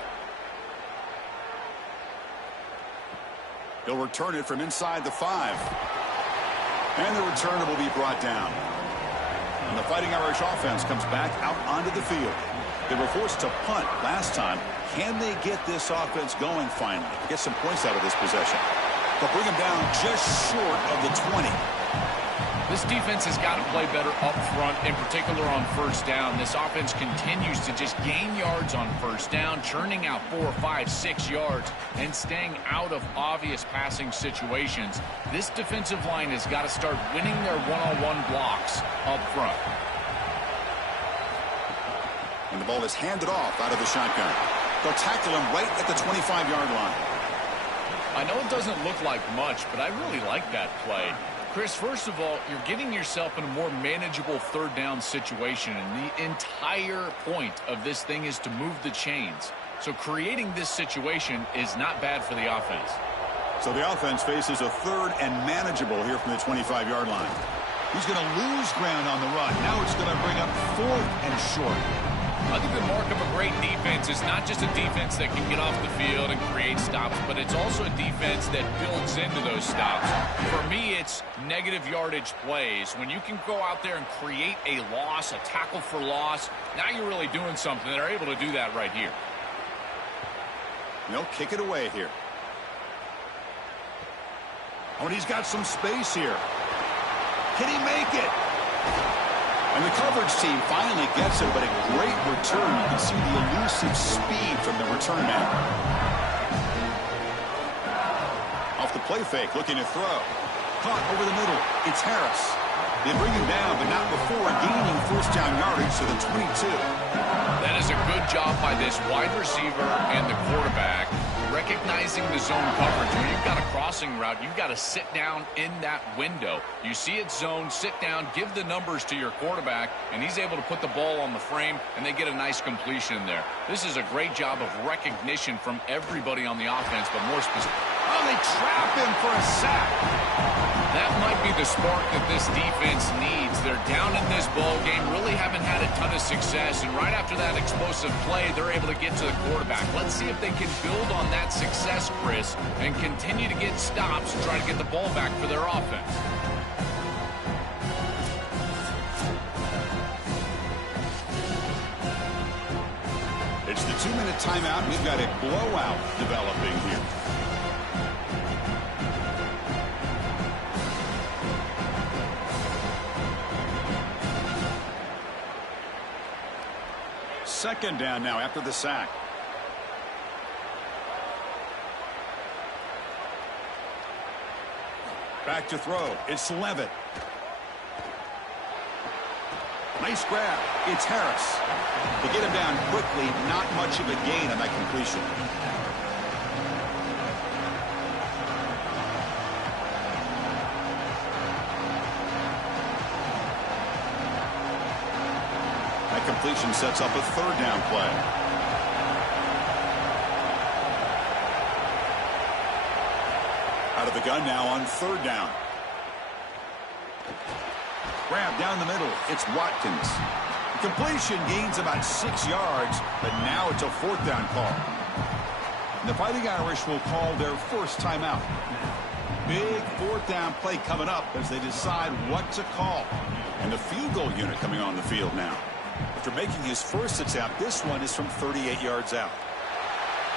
He'll return it from inside the 5. And the returner will be brought down. And the Fighting Irish offense comes back out onto the field. They were forced to punt last time. Can they get this offense going finally? Get some points out of this possession. They'll bring them down just short of the 20. This defense has got to play better up front, in particular on first down. This offense continues to just gain yards on first down, churning out 4, 5, 6 yards, and staying out of obvious passing situations. This defensive line has got to start winning their one-on-one blocks up front. And the ball is handed off out of the shotgun. They'll tackle him right at the 25-yard line. I know it doesn't look like much, but I really like that play. Chris, first of all, you're getting yourself in a more manageable third down situation, and the entire point of this thing is to move the chains. So creating this situation is not bad for the offense. So the offense faces a third and manageable here from the 25-yard line. He's going to lose ground on the run. Now it's going to bring up 4th and short. I think the mark of a great defense is not just a defense that can get off the field and create stops, but it's also a defense that builds into those stops. For me, it's negative yardage plays. When you can go out there and create a loss, a tackle for loss, now you're really doing something. They're able to do that right here. And they'll kick it away here. Oh, and he's got some space here. Can he make it? And the coverage team finally gets it, but a great return. You can see the elusive speed from the return man. Off the play fake, looking to throw. Caught over the middle. It's Harris. They bring him down, but not before gaining first down yardage to the 22. That is a good job by this wide receiver and the quarterback, recognizing the zone coverage. When you've got a crossing route, you've got to sit down in that window. You see it zone, sit down, give the numbers to your quarterback, and he's able to put the ball on the frame, and they get a nice completion there. This is a great job of recognition from everybody on the offense, but more specific. Oh, they trap him for a sack. That might be the spark that this defense needs. They're down in this ball game, really haven't had a ton of success, and right after that explosive play, they're able to get to the quarterback. Let's see if they can build on that success, Chris, and continue to get stops and try to get the ball back for their offense. It's the 2-minute timeout. We've got a blowout developing here. Second down now after the sack. Back to throw. It's Levitt. Nice grab. It's Harris. To get him down quickly, not much of a gain on that completion. That completion sets up a third down play. Out of the gun now on third down. Grab down the middle. It's Watkins. The completion gains about 6 yards, but now it's a fourth down call. And the Fighting Irish will call their first timeout. Big fourth down play coming up as they decide what to call. And the field goal unit coming on the field now. After making his first attempt, this one is from 38 yards out.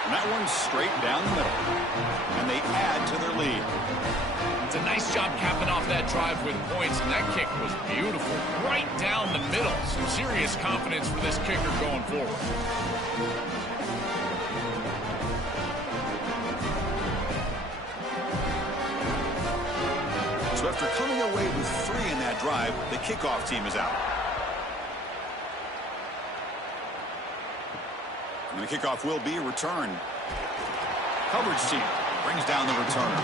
And that one's straight down the middle. And they add to their lead. It's a nice job capping off that drive with points, and that kick was beautiful. Right down the middle. Some serious confidence for this kicker going forward. So after coming away with 3 in that drive, the kickoff team is out. And the kickoff will be a return. Coverage team brings down the returner.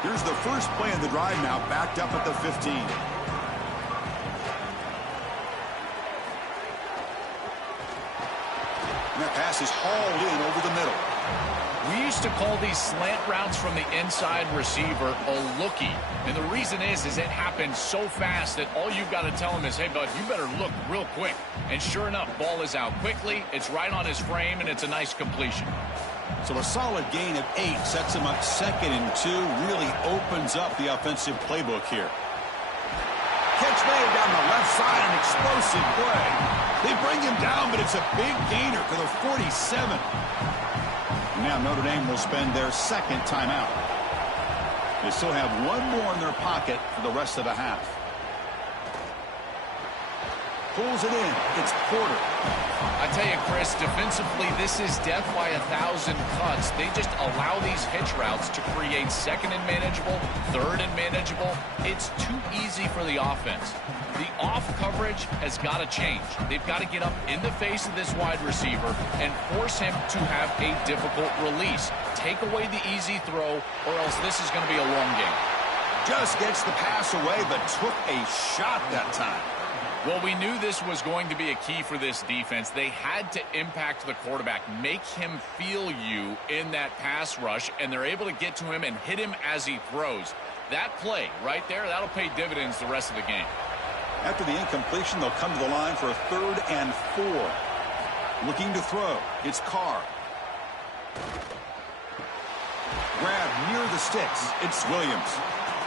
Here's the first play of the drive now, backed up at the 15. pass is hauled in over the middle. We used to call these slant routes from the inside receiver a lookie. And the reason is it happens so fast that all you've got to tell him is, hey, bud, you better look real quick. And sure enough, ball is out quickly. It's right on his frame, and it's a nice completion. So a solid gain of 8 sets him up 2nd and 2. Really opens up the offensive playbook here. Catch made down the left side, an explosive play. They bring him down, but it's a big gainer to the 47. Now Notre Dame will spend their 2nd timeout. They still have 1 more in their pocket for the rest of the half. Pulls it in. It's Porter. I tell you, Chris, defensively, this is death by 1,000 cuts. They just allow these hitch routes to create 2nd and manageable, 3rd and manageable. It's too easy for the offense. The off coverage has got to change. They've got to get up in the face of this wide receiver and force him to have a difficult release. Take away the easy throw, or else this is going to be a long game. Just gets the pass away, but took a shot that time. Well, we knew this was going to be a key for this defense. They had to impact the quarterback, make him feel you in that pass rush, and they're able to get to him and hit him as he throws. That play right there, that'll pay dividends the rest of the game. After the incompletion, they'll come to the line for a 3rd and 4. Looking to throw. It's Carr. Grab near the sticks. It's Williams.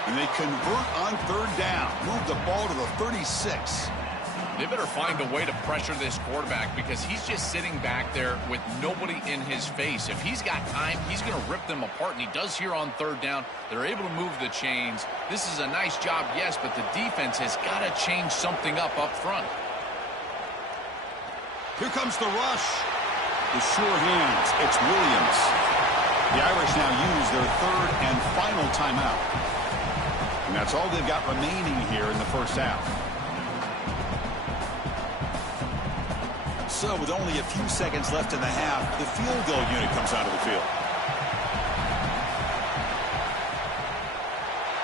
And they convert on 3rd down. Move the ball to the 36. They better find a way to pressure this quarterback because he's just sitting back there with nobody in his face. If he's got time, he's going to rip them apart, and he does here on 3rd down. They're able to move the chains. This is a nice job, yes, but the defense has got to change something up front. Here comes the rush. The sure hands. It's Williams. The Irish now use their 3rd and final timeout. And that's all they've got remaining here in the first half. So with only a few seconds left in the half, the field goal unit comes onto the field.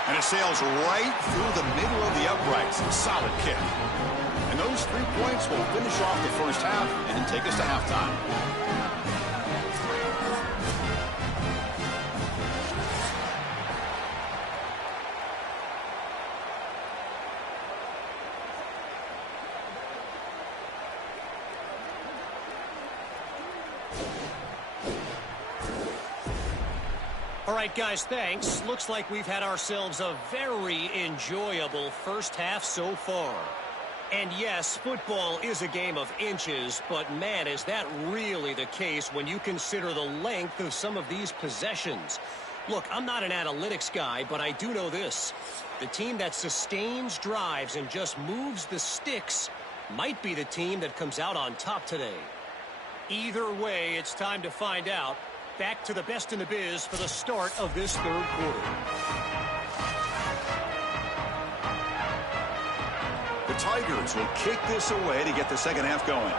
And it sails right through the middle of the uprights. Solid kick. And those 3 points will finish off the first half and take us to halftime. All right, guys, thanks. Looks like we've had ourselves a very enjoyable first half so far. And yes, football is a game of inches, but man, is that really the case when you consider the length of some of these possessions. Look, I'm not an analytics guy, but I do know this. The team that sustains drives and just moves the sticks might be the team that comes out on top today. Either way, it's time to find out. Back to the best in the biz for the start of this 3rd quarter. The Tigers will kick this away to get the second half going.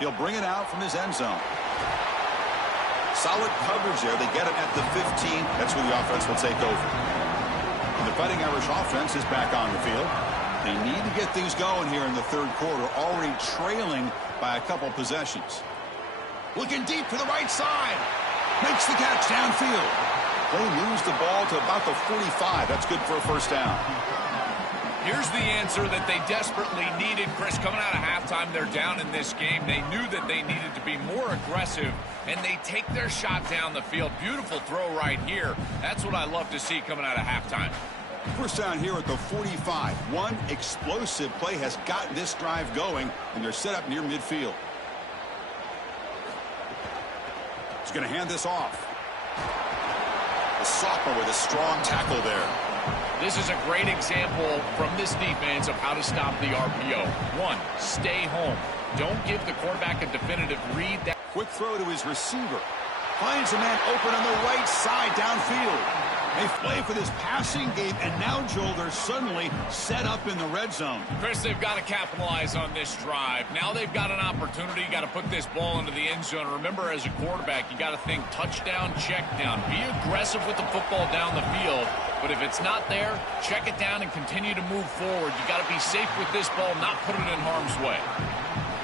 He'll bring it out from his end zone. Solid coverage there. They get him at the 15. That's where the offense will take over. And the Fighting Irish offense is back on the field. They need to get things going here in the 3rd quarter, already trailing by a couple possessions. Looking deep to the right side. Makes the catch downfield. They lose the ball to about the 45. That's good for a first down. Here's the answer that they desperately needed, Chris. Coming out of halftime, they're down in this game. They knew that they needed to be more aggressive, and they take their shot down the field. Beautiful throw right here. That's what I love to see coming out of halftime. First down here at the 45. One explosive play has gotten this drive going, and they're set up near midfield. He's going to hand this off. The sophomore with a strong tackle there. This is a great example from this defense of how to stop the RPO. 1, stay home. Don't give the quarterback a definitive read. Quick throw to his receiver. Finds a man open on the right side downfield. They play for this passing game, and now, Joel, they're suddenly set up in the red zone. Chris, they've got to capitalize on this drive. Now they've got an opportunity. You got to put this ball into the end zone. Remember, as a quarterback, you got to think touchdown, check down. Be aggressive with the football down the field. But if it's not there, check it down and continue to move forward. You got to be safe with this ball, not put it in harm's way.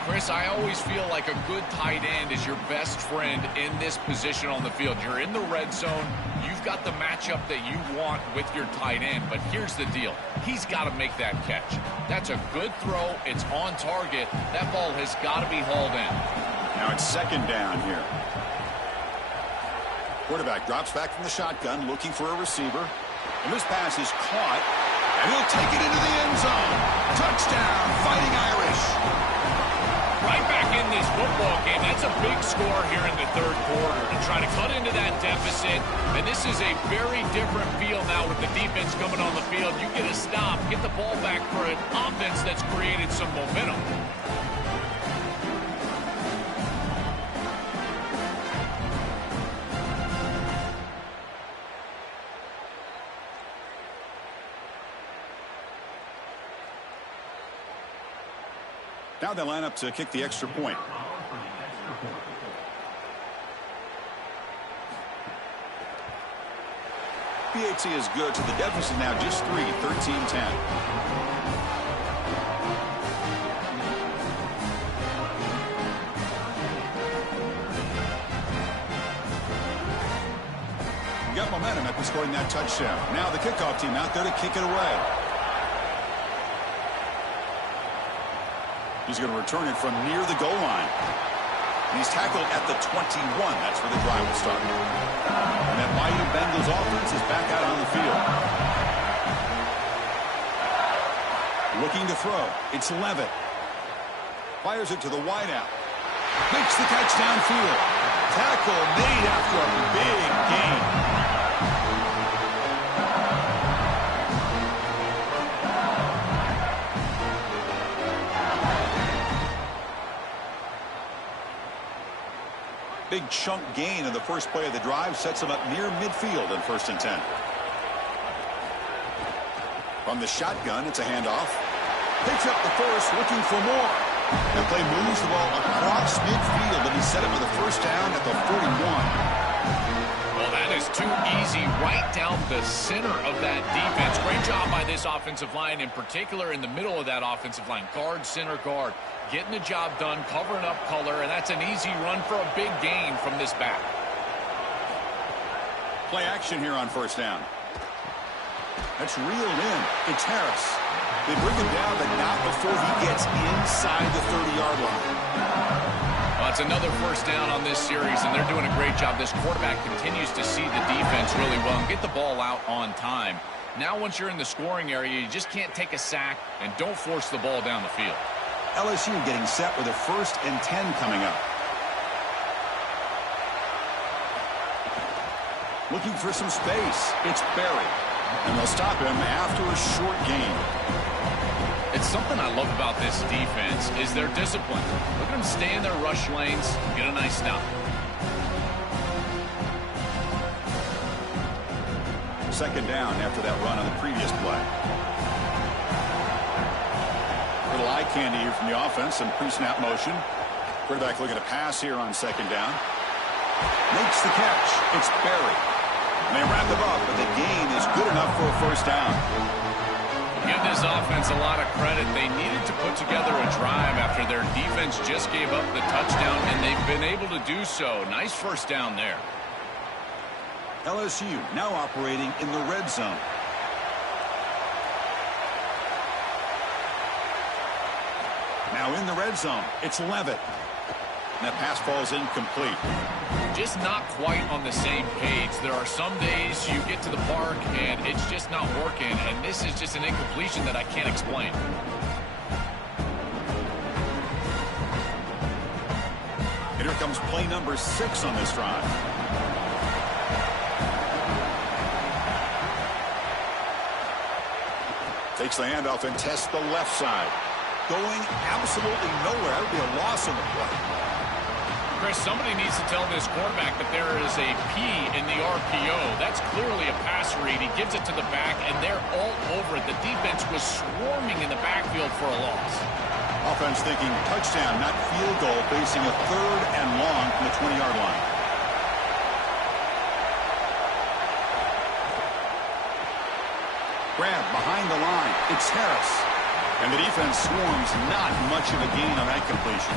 Chris, I always feel like a good tight end is your best friend in this position on the field. You're in the red zone. You've got the matchup that you want with your tight end. But here's the deal. He's got to make that catch. That's a good throw. It's on target. That ball has got to be hauled in. Now it's second down here. Quarterback drops back from the shotgun, looking for a receiver. And this pass is caught, and he'll take it into the end zone. Touchdown, Fighting Irish. Right back in this football game. That's a big score here in the third quarter to try to cut into that deficit. And this is a very different feel now with the defense coming on the field. You get a stop, get the ball back for an offense that's created some momentum. Now they line up to kick the extra point. BAT is good, so the deficit now just 3, 13-10. Got momentum after scoring that touchdown. Now the kickoff team out there to kick it away. He's going to return it from near the goal line. And he's tackled at the 21. That's where the drive will start. And that mighty Bengals offense is back out on the field. Looking to throw. It's Levitt. Fires it to the wideout. Makes the catch downfield. Tackle made after a big gain. Big chunk gain in the first play of the drive sets him up near midfield in 1st and 10. From the shotgun, it's a handoff. Picks up the first, looking for more. The play moves the ball across midfield, and he set it for the first down at the 41. Well, that is too easy right down the center of that defense. Great job by this offensive line, in particular in the middle of that offensive line. Guard, center, guard. Getting the job done, covering up color, and that's an easy run for a big gain from this back. Play action here on 1st down. That's reeled in. It's Harris. They bring him down, but not before he gets inside the 30-yard line. Well, it's another 1st down on this series, and they're doing a great job. This quarterback continues to see the defense really well and get the ball out on time. Now, once you're in the scoring area, you just can't take a sack and don't force the ball down the field. LSU getting set with a 1st and 10 coming up. Looking for some space. It's Berry. And they'll stop him after a short gain. It's something I love about this defense is their discipline. Look at them stay in their rush lanes, get a nice stop. Second down after that run on the previous play. Little eye candy here from the offense, some pre-snap motion. Quarterback looking to pass here on 2nd down. Makes the catch. It's Berry. And they wrap him up, but the gain is good enough for a 1st down. Give this offense a lot of credit. They needed to put together a drive after their defense just gave up the touchdown, and they've been able to do so. Nice 1st down there. LSU now operating in the red zone. Now in the red zone, it's Levitt. And that pass falls incomplete. Just not quite on the same page. There are some days you get to the park and it's just not working, and this is just an incompletion that I can't explain. And here comes play number 6 on this drive. Takes the handoff and tests the left side. Going absolutely nowhere. That would be a loss on the play. Chris, somebody needs to tell this quarterback that there is a P in the RPO. That's clearly a pass read. He gives it to the back, and they're all over it. The defense was swarming in the backfield for a loss. Offense thinking touchdown, not field goal, facing a 3rd and long from the 20-yard line. Grab behind the line. It's Harris. And the defense swarms, not much of a gain on that completion.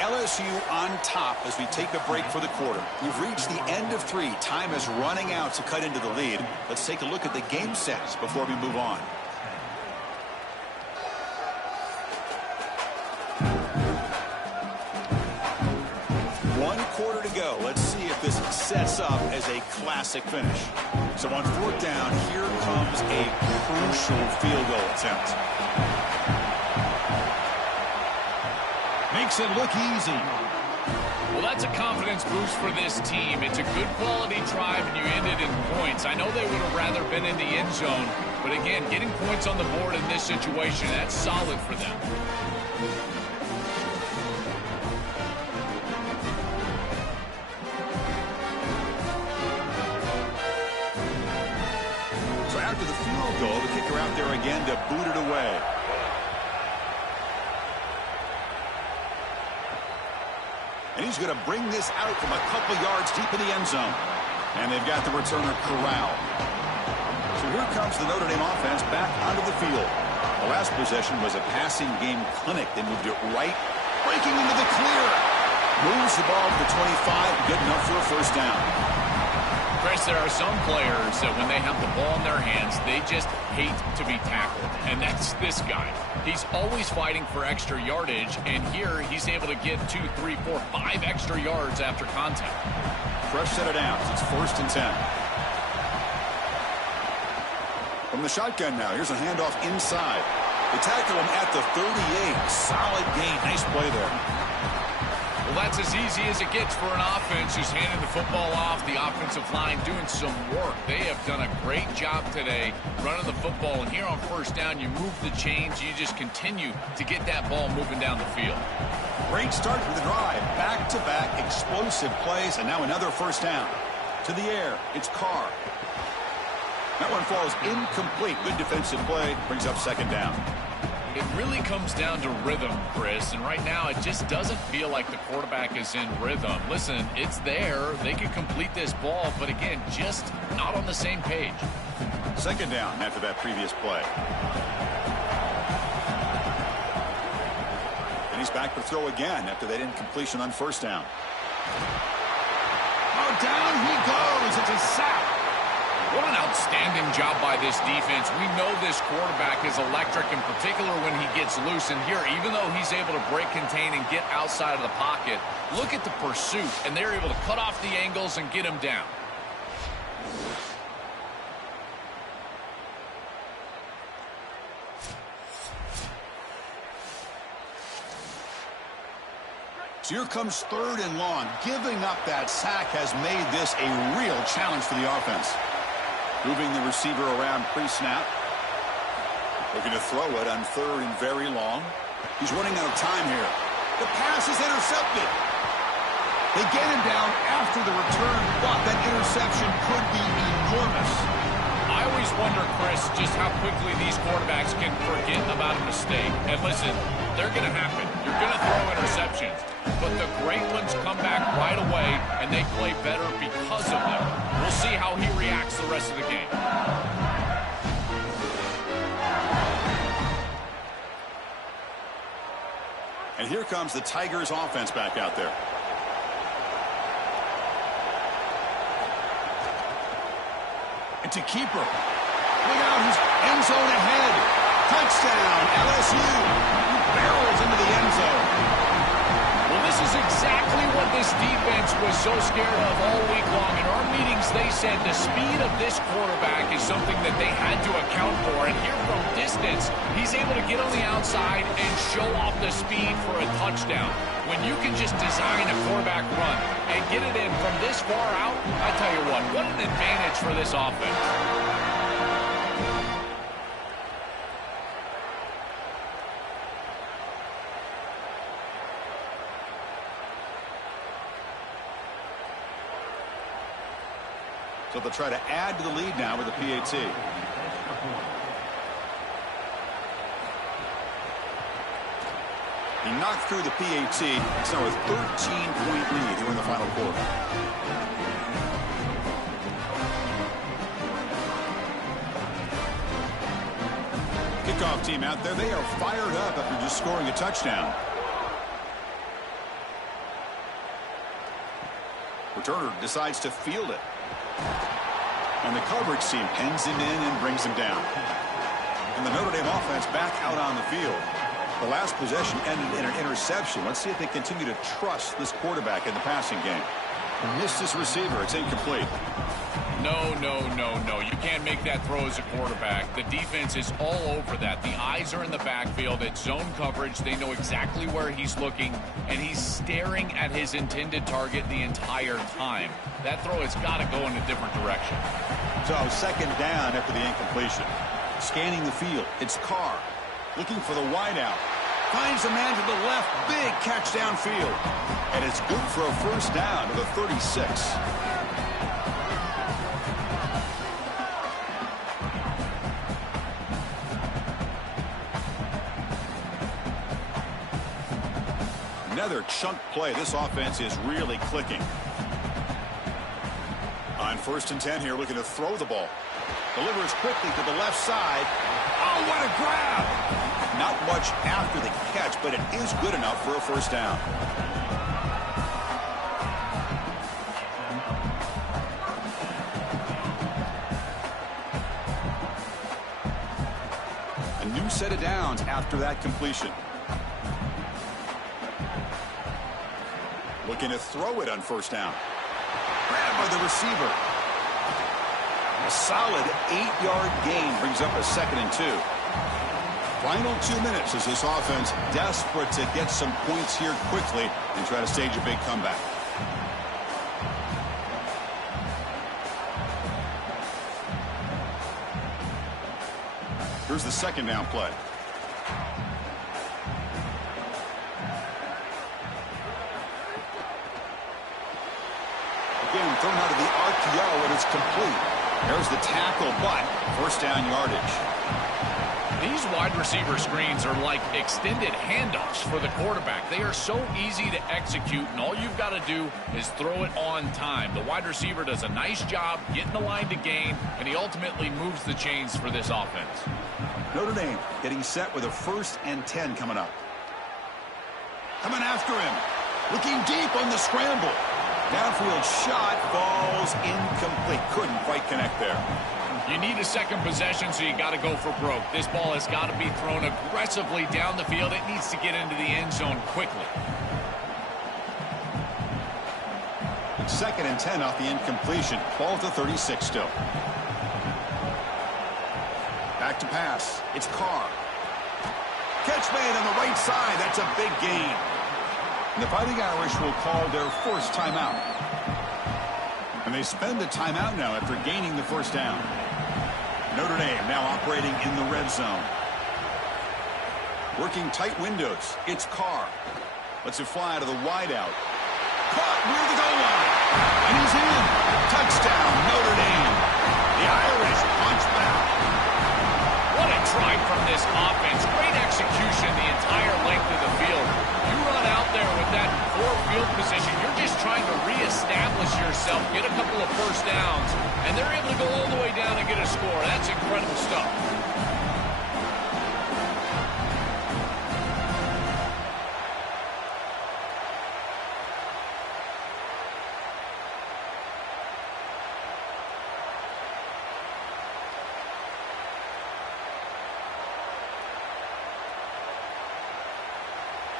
LSU on top as we take a break for the quarter. We've reached the end of 3. Time is running out to cut into the lead. Let's take a look at the game sets before we move on. One quarter to go. Let's see if this sets up as a classic finish. So on 4th down, here comes a crucial field goal attempt. Makes it look easy. Well, that's a confidence boost for this team. It's a good quality drive, and you ended in points. I know they would have rather been in the end zone, but again, getting points on the board in this situation, that's solid for them. So after the field goal, the kicker out there again to boot it away. And he's going to bring this out from a couple yards deep in the end zone. And they've got the returner corralled. So here comes the Notre Dame offense back onto the field. The last possession was a passing game clinic. They moved it right, breaking into the clear. Moves the ball to the 25, good enough for a 1st down. Chris, there are some players that when they have the ball in their hands, they just hate to be tackled. And that's this guy. He's always fighting for extra yardage, and here he's able to get 2, 3, 4, 5 extra yards after contact. Fresh set of downs. It's 1st and 10. From the shotgun now, here's a handoff inside. They tackle him at the 38. Solid gain. Nice play there. Well, that's as easy as it gets for an offense, just handing the football off, the offensive line doing some work. They have done a great job today running the football, and here on 1st down, you move the chains, you just continue to get that ball moving down the field. Great start for the drive. Back-to-back explosive plays, and now another 1st down. To the air, it's Carr. That one falls incomplete. Good defensive play, brings up 2nd down. It really comes down to rhythm, Chris, and right now it just doesn't feel like the quarterback is in rhythm. Listen, it's there. They can complete this ball, but again, just not on the same page. 2nd down after that previous play. And he's back to throw again after that incompletion on 1st down. Oh, down he goes. It's a sack. What an outstanding job by this defense. We know this quarterback is electric, in particular when he gets loose. And here, even though he's able to break, contain, and get outside of the pocket, look at the pursuit, and they're able to cut off the angles and get him down. So here comes 3rd and long. Giving up that sack has made this a real challenge for the offense. Moving the receiver around pre-snap. Looking to throw it on 3rd and very long. He's running out of time here. The pass is intercepted. They get him down after the return, but that interception could be enormous. I always wonder, Chris, just how quickly these quarterbacks can forget about a mistake. And listen, they're going to happen. You're going to throw interceptions. But the great ones come back right away, and they play better because of them. We'll see how he reacts the rest of the game. And here comes the Tigers offense back out there. And to keeper. Look out, he's end zone ahead. Touchdown, LSU. He barrels into the end zone. Well, this is exactly what this defense was so scared of all week long. In our meetings, they said the speed of this quarterback is something that they had to account for. And here from distance, he's able to get on the outside and show off the speed for a touchdown. When you can just design a quarterback run and get it in from this far out, I tell you what an advantage for this offense. So they'll try to add to the lead now with the PAT. He knocked through the PAT. It's now a 13-point lead here in the final quarter. Kickoff team out there. They are fired up after just scoring a touchdown. Returner decides to field it. And the coverage team pens him in and brings him down. And the Notre Dame offense back out on the field. The last possession ended in an interception. Let's see if they continue to trust this quarterback in the passing game. Missed his receiver. It's incomplete. No. You can't make that throw as a quarterback. The defense is all over that. The eyes are in the backfield. It's zone coverage. They know exactly where he's looking, and he's staring at his intended target the entire time. That throw has got to go in a different direction. So second down after the incompletion. Scanning the field. It's Carr looking for the wideout. Finds a man to the left. Big catch downfield. And it's good for a first down to the 36. Another chunk play. This offense is really clicking. On 1st and 10 here, looking to throw the ball. Delivers quickly to the left side. Oh, what a grab! Not much after the catch, but it is good enough for a first down. A new set of downs after that completion. Looking to throw it on first down. Grabbed by the receiver. A solid 8-yard gain brings up a 2nd and 2. Final 2 minutes as this offense desperate to get some points here quickly and try to stage a big comeback. Here's the 2nd down play. Again, thrown out of the RPO, and it's complete. There's the tackle, but first down yardage. These wide receiver screens are like extended handoffs for the quarterback. They are so easy to execute, and all you've got to do is throw it on time. The wide receiver does a nice job getting the line to gain, and he ultimately moves the chains for this offense. Notre Dame getting set with a 1st and 10 coming up. Coming after him. Looking deep on the scramble. Downfield shot falls incomplete. Couldn't quite connect there. You need a second possession, so you got to go for broke. This ball has got to be thrown aggressively down the field. It needs to get into the end zone quickly. It's 2nd and 10 off the incompletion. Ball to 36 still. Back to pass. It's Carr. Catch made on the right side. That's a big gain. And the Fighting Irish will call their first timeout. And they spend a timeout now after gaining the first down. Notre Dame now operating in the red zone. Working tight windows. It's Carr. Lets it fly to the wideout. Caught near the goal line. And he's in. Touchdown, Notre Dame. The Irish punch back. What a drive from this offense. Great execution the entire length of the field. You run out there with that poor field position. You're just trying to reestablish yourself, get a couple of first downs, and they're able to go all the way down and get a score. That's incredible stuff.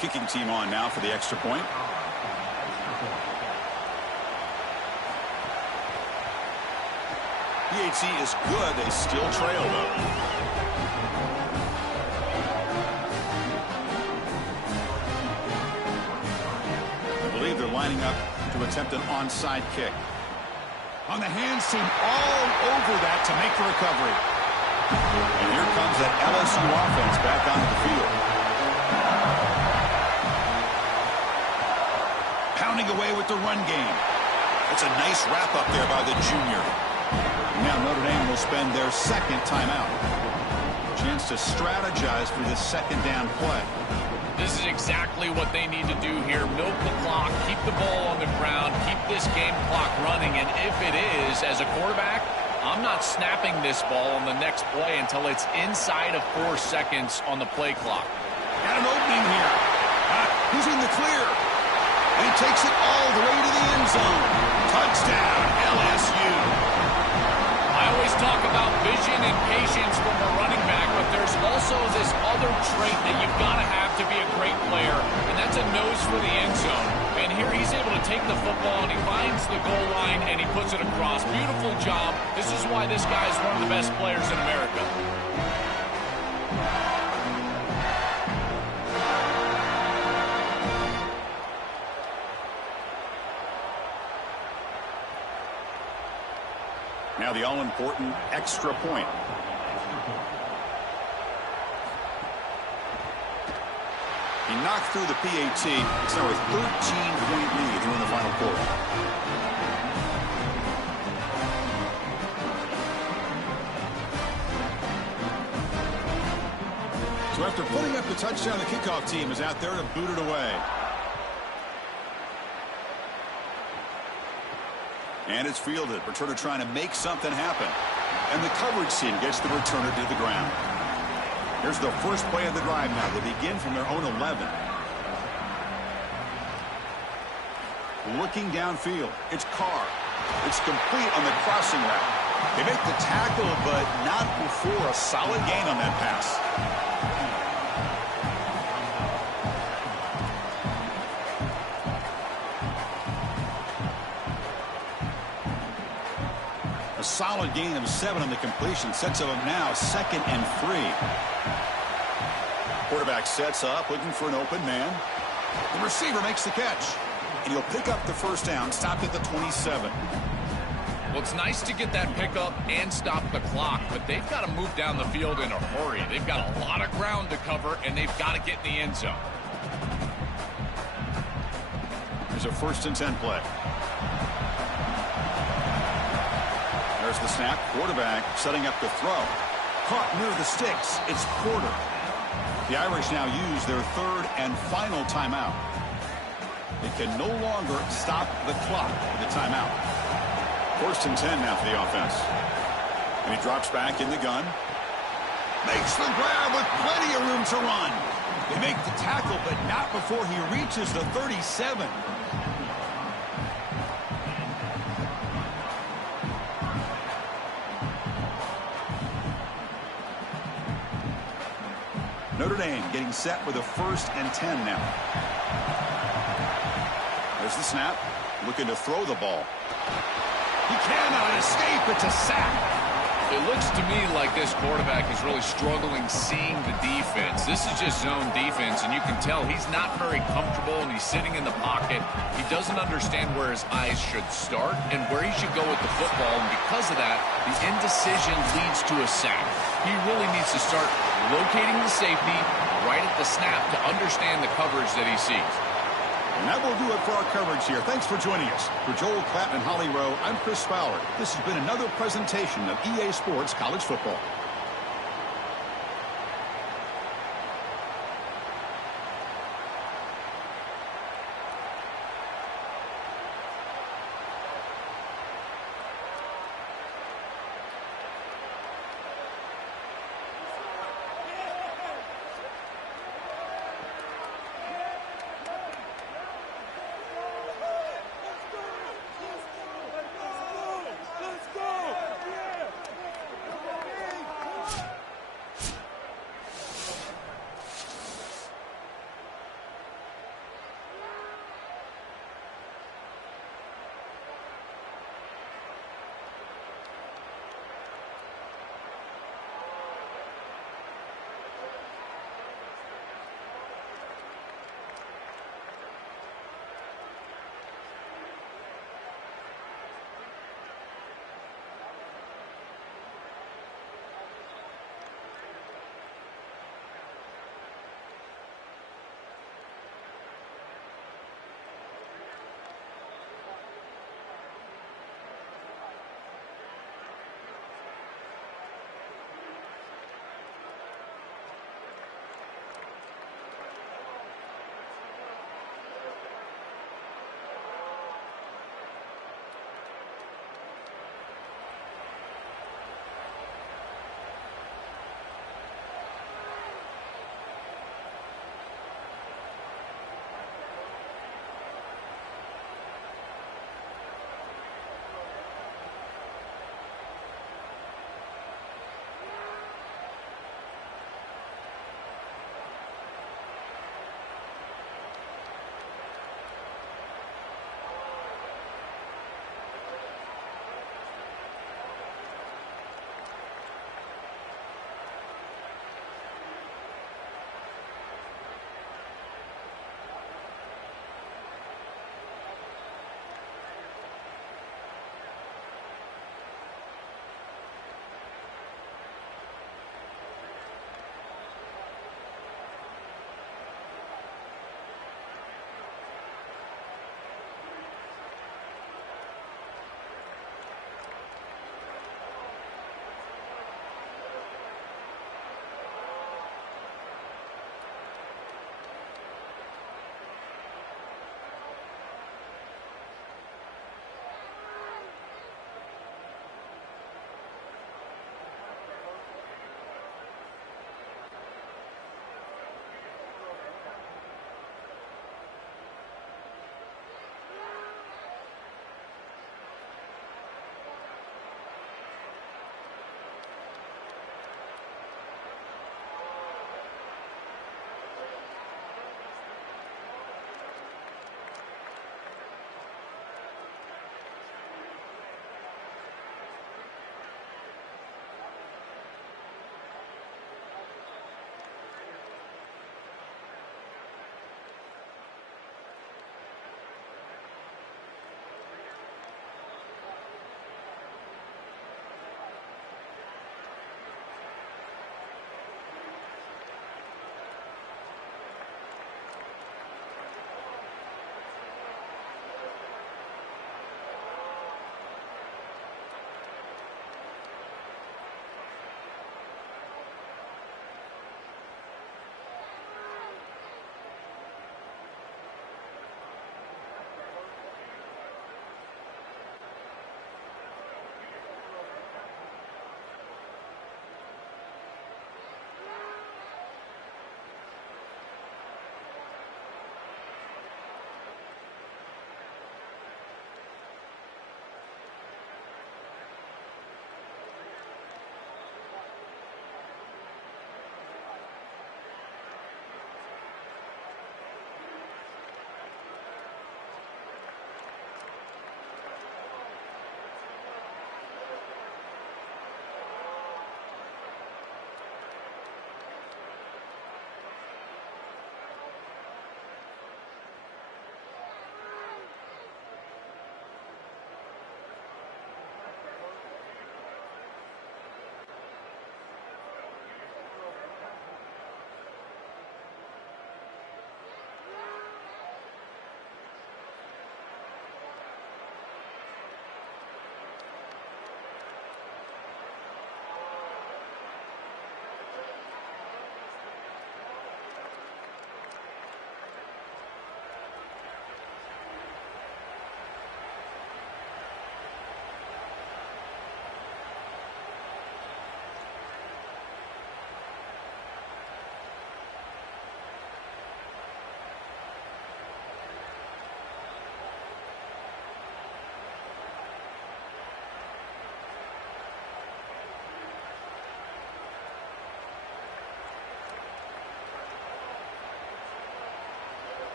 Kicking team on now for the extra point. PAT is good. They still trail, though. lining up to attempt an onside kick. On the hands team, all over that to make the recovery. And here comes that LSU offense back onto the field. Pounding away with the run game. That's a nice wrap up there by the junior. Now Notre Dame will spend their second timeout. Chance to strategize for this second down play. This is exactly what they need to do here. Milk the clock, keep the ball on the ground, keep this game clock running, and if it is, as a quarterback, I'm not snapping this ball on the next play until it's inside of 4 seconds on the play clock. Got an opening here. He's in the clear. And he takes it all the way to the end zone. Touchdown, LSU. I always talk about vision and patience from a running back, but there's also this other trait that you've got to have to be a great player, and that's a nose for the end zone. And here he's able to take the football, and he finds the goal line, and he puts it across. Beautiful job. This is why this guy is one of the best players in America. Now the all-important extra point. He knocked through the PAT. It's now a 13-point lead here in the final quarter. So after putting up the touchdown, the kickoff team is out there to boot it away. And it's fielded. Returner trying to make something happen. And the coverage team gets the returner to the ground. Here's the first play of the drive now. They begin from their own 11. Looking downfield. It's Carr. It's complete on the crossing route. They make the tackle, but not before a solid gain on that pass. A solid gain of 7 on the completion. Sets them up now 2nd and 3. Quarterback sets up, looking for an open man. The receiver makes the catch. And he'll pick up the first down, stopped at the 27. Well, it's nice to get that pickup and stop the clock, but they've got to move down the field in a hurry. They've got a lot of ground to cover, and they've got to get in the end zone. There's a 1st and 10 play. There's the snap. Quarterback setting up the throw. Caught near the sticks. It's Porter. The Irish now use their 3rd and final timeout. They can no longer stop the clock with the timeout. 1st and 10 now for the offense. And he drops back in the gun. Makes the grab with plenty of room to run. They make the tackle, but not before he reaches the 37. Notre Dame getting set with a 1st and 10 now. There's the snap. Looking to throw the ball. He cannot escape. It's a sack. It looks to me like this quarterback is really struggling seeing the defense. This is just zone defense, and you can tell he's not very comfortable, and he's sitting in the pocket. He doesn't understand where his eyes should start and where he should go with the football, and because of that, the indecision leads to a sack. He really needs to start locating the safety right at the snap to understand the coverage that he sees. And that will do it for our coverage here. Thanks for joining us. For Joel Klatt and Holly Rowe, I'm Chris Fowler. This has been another presentation of EA Sports College Football.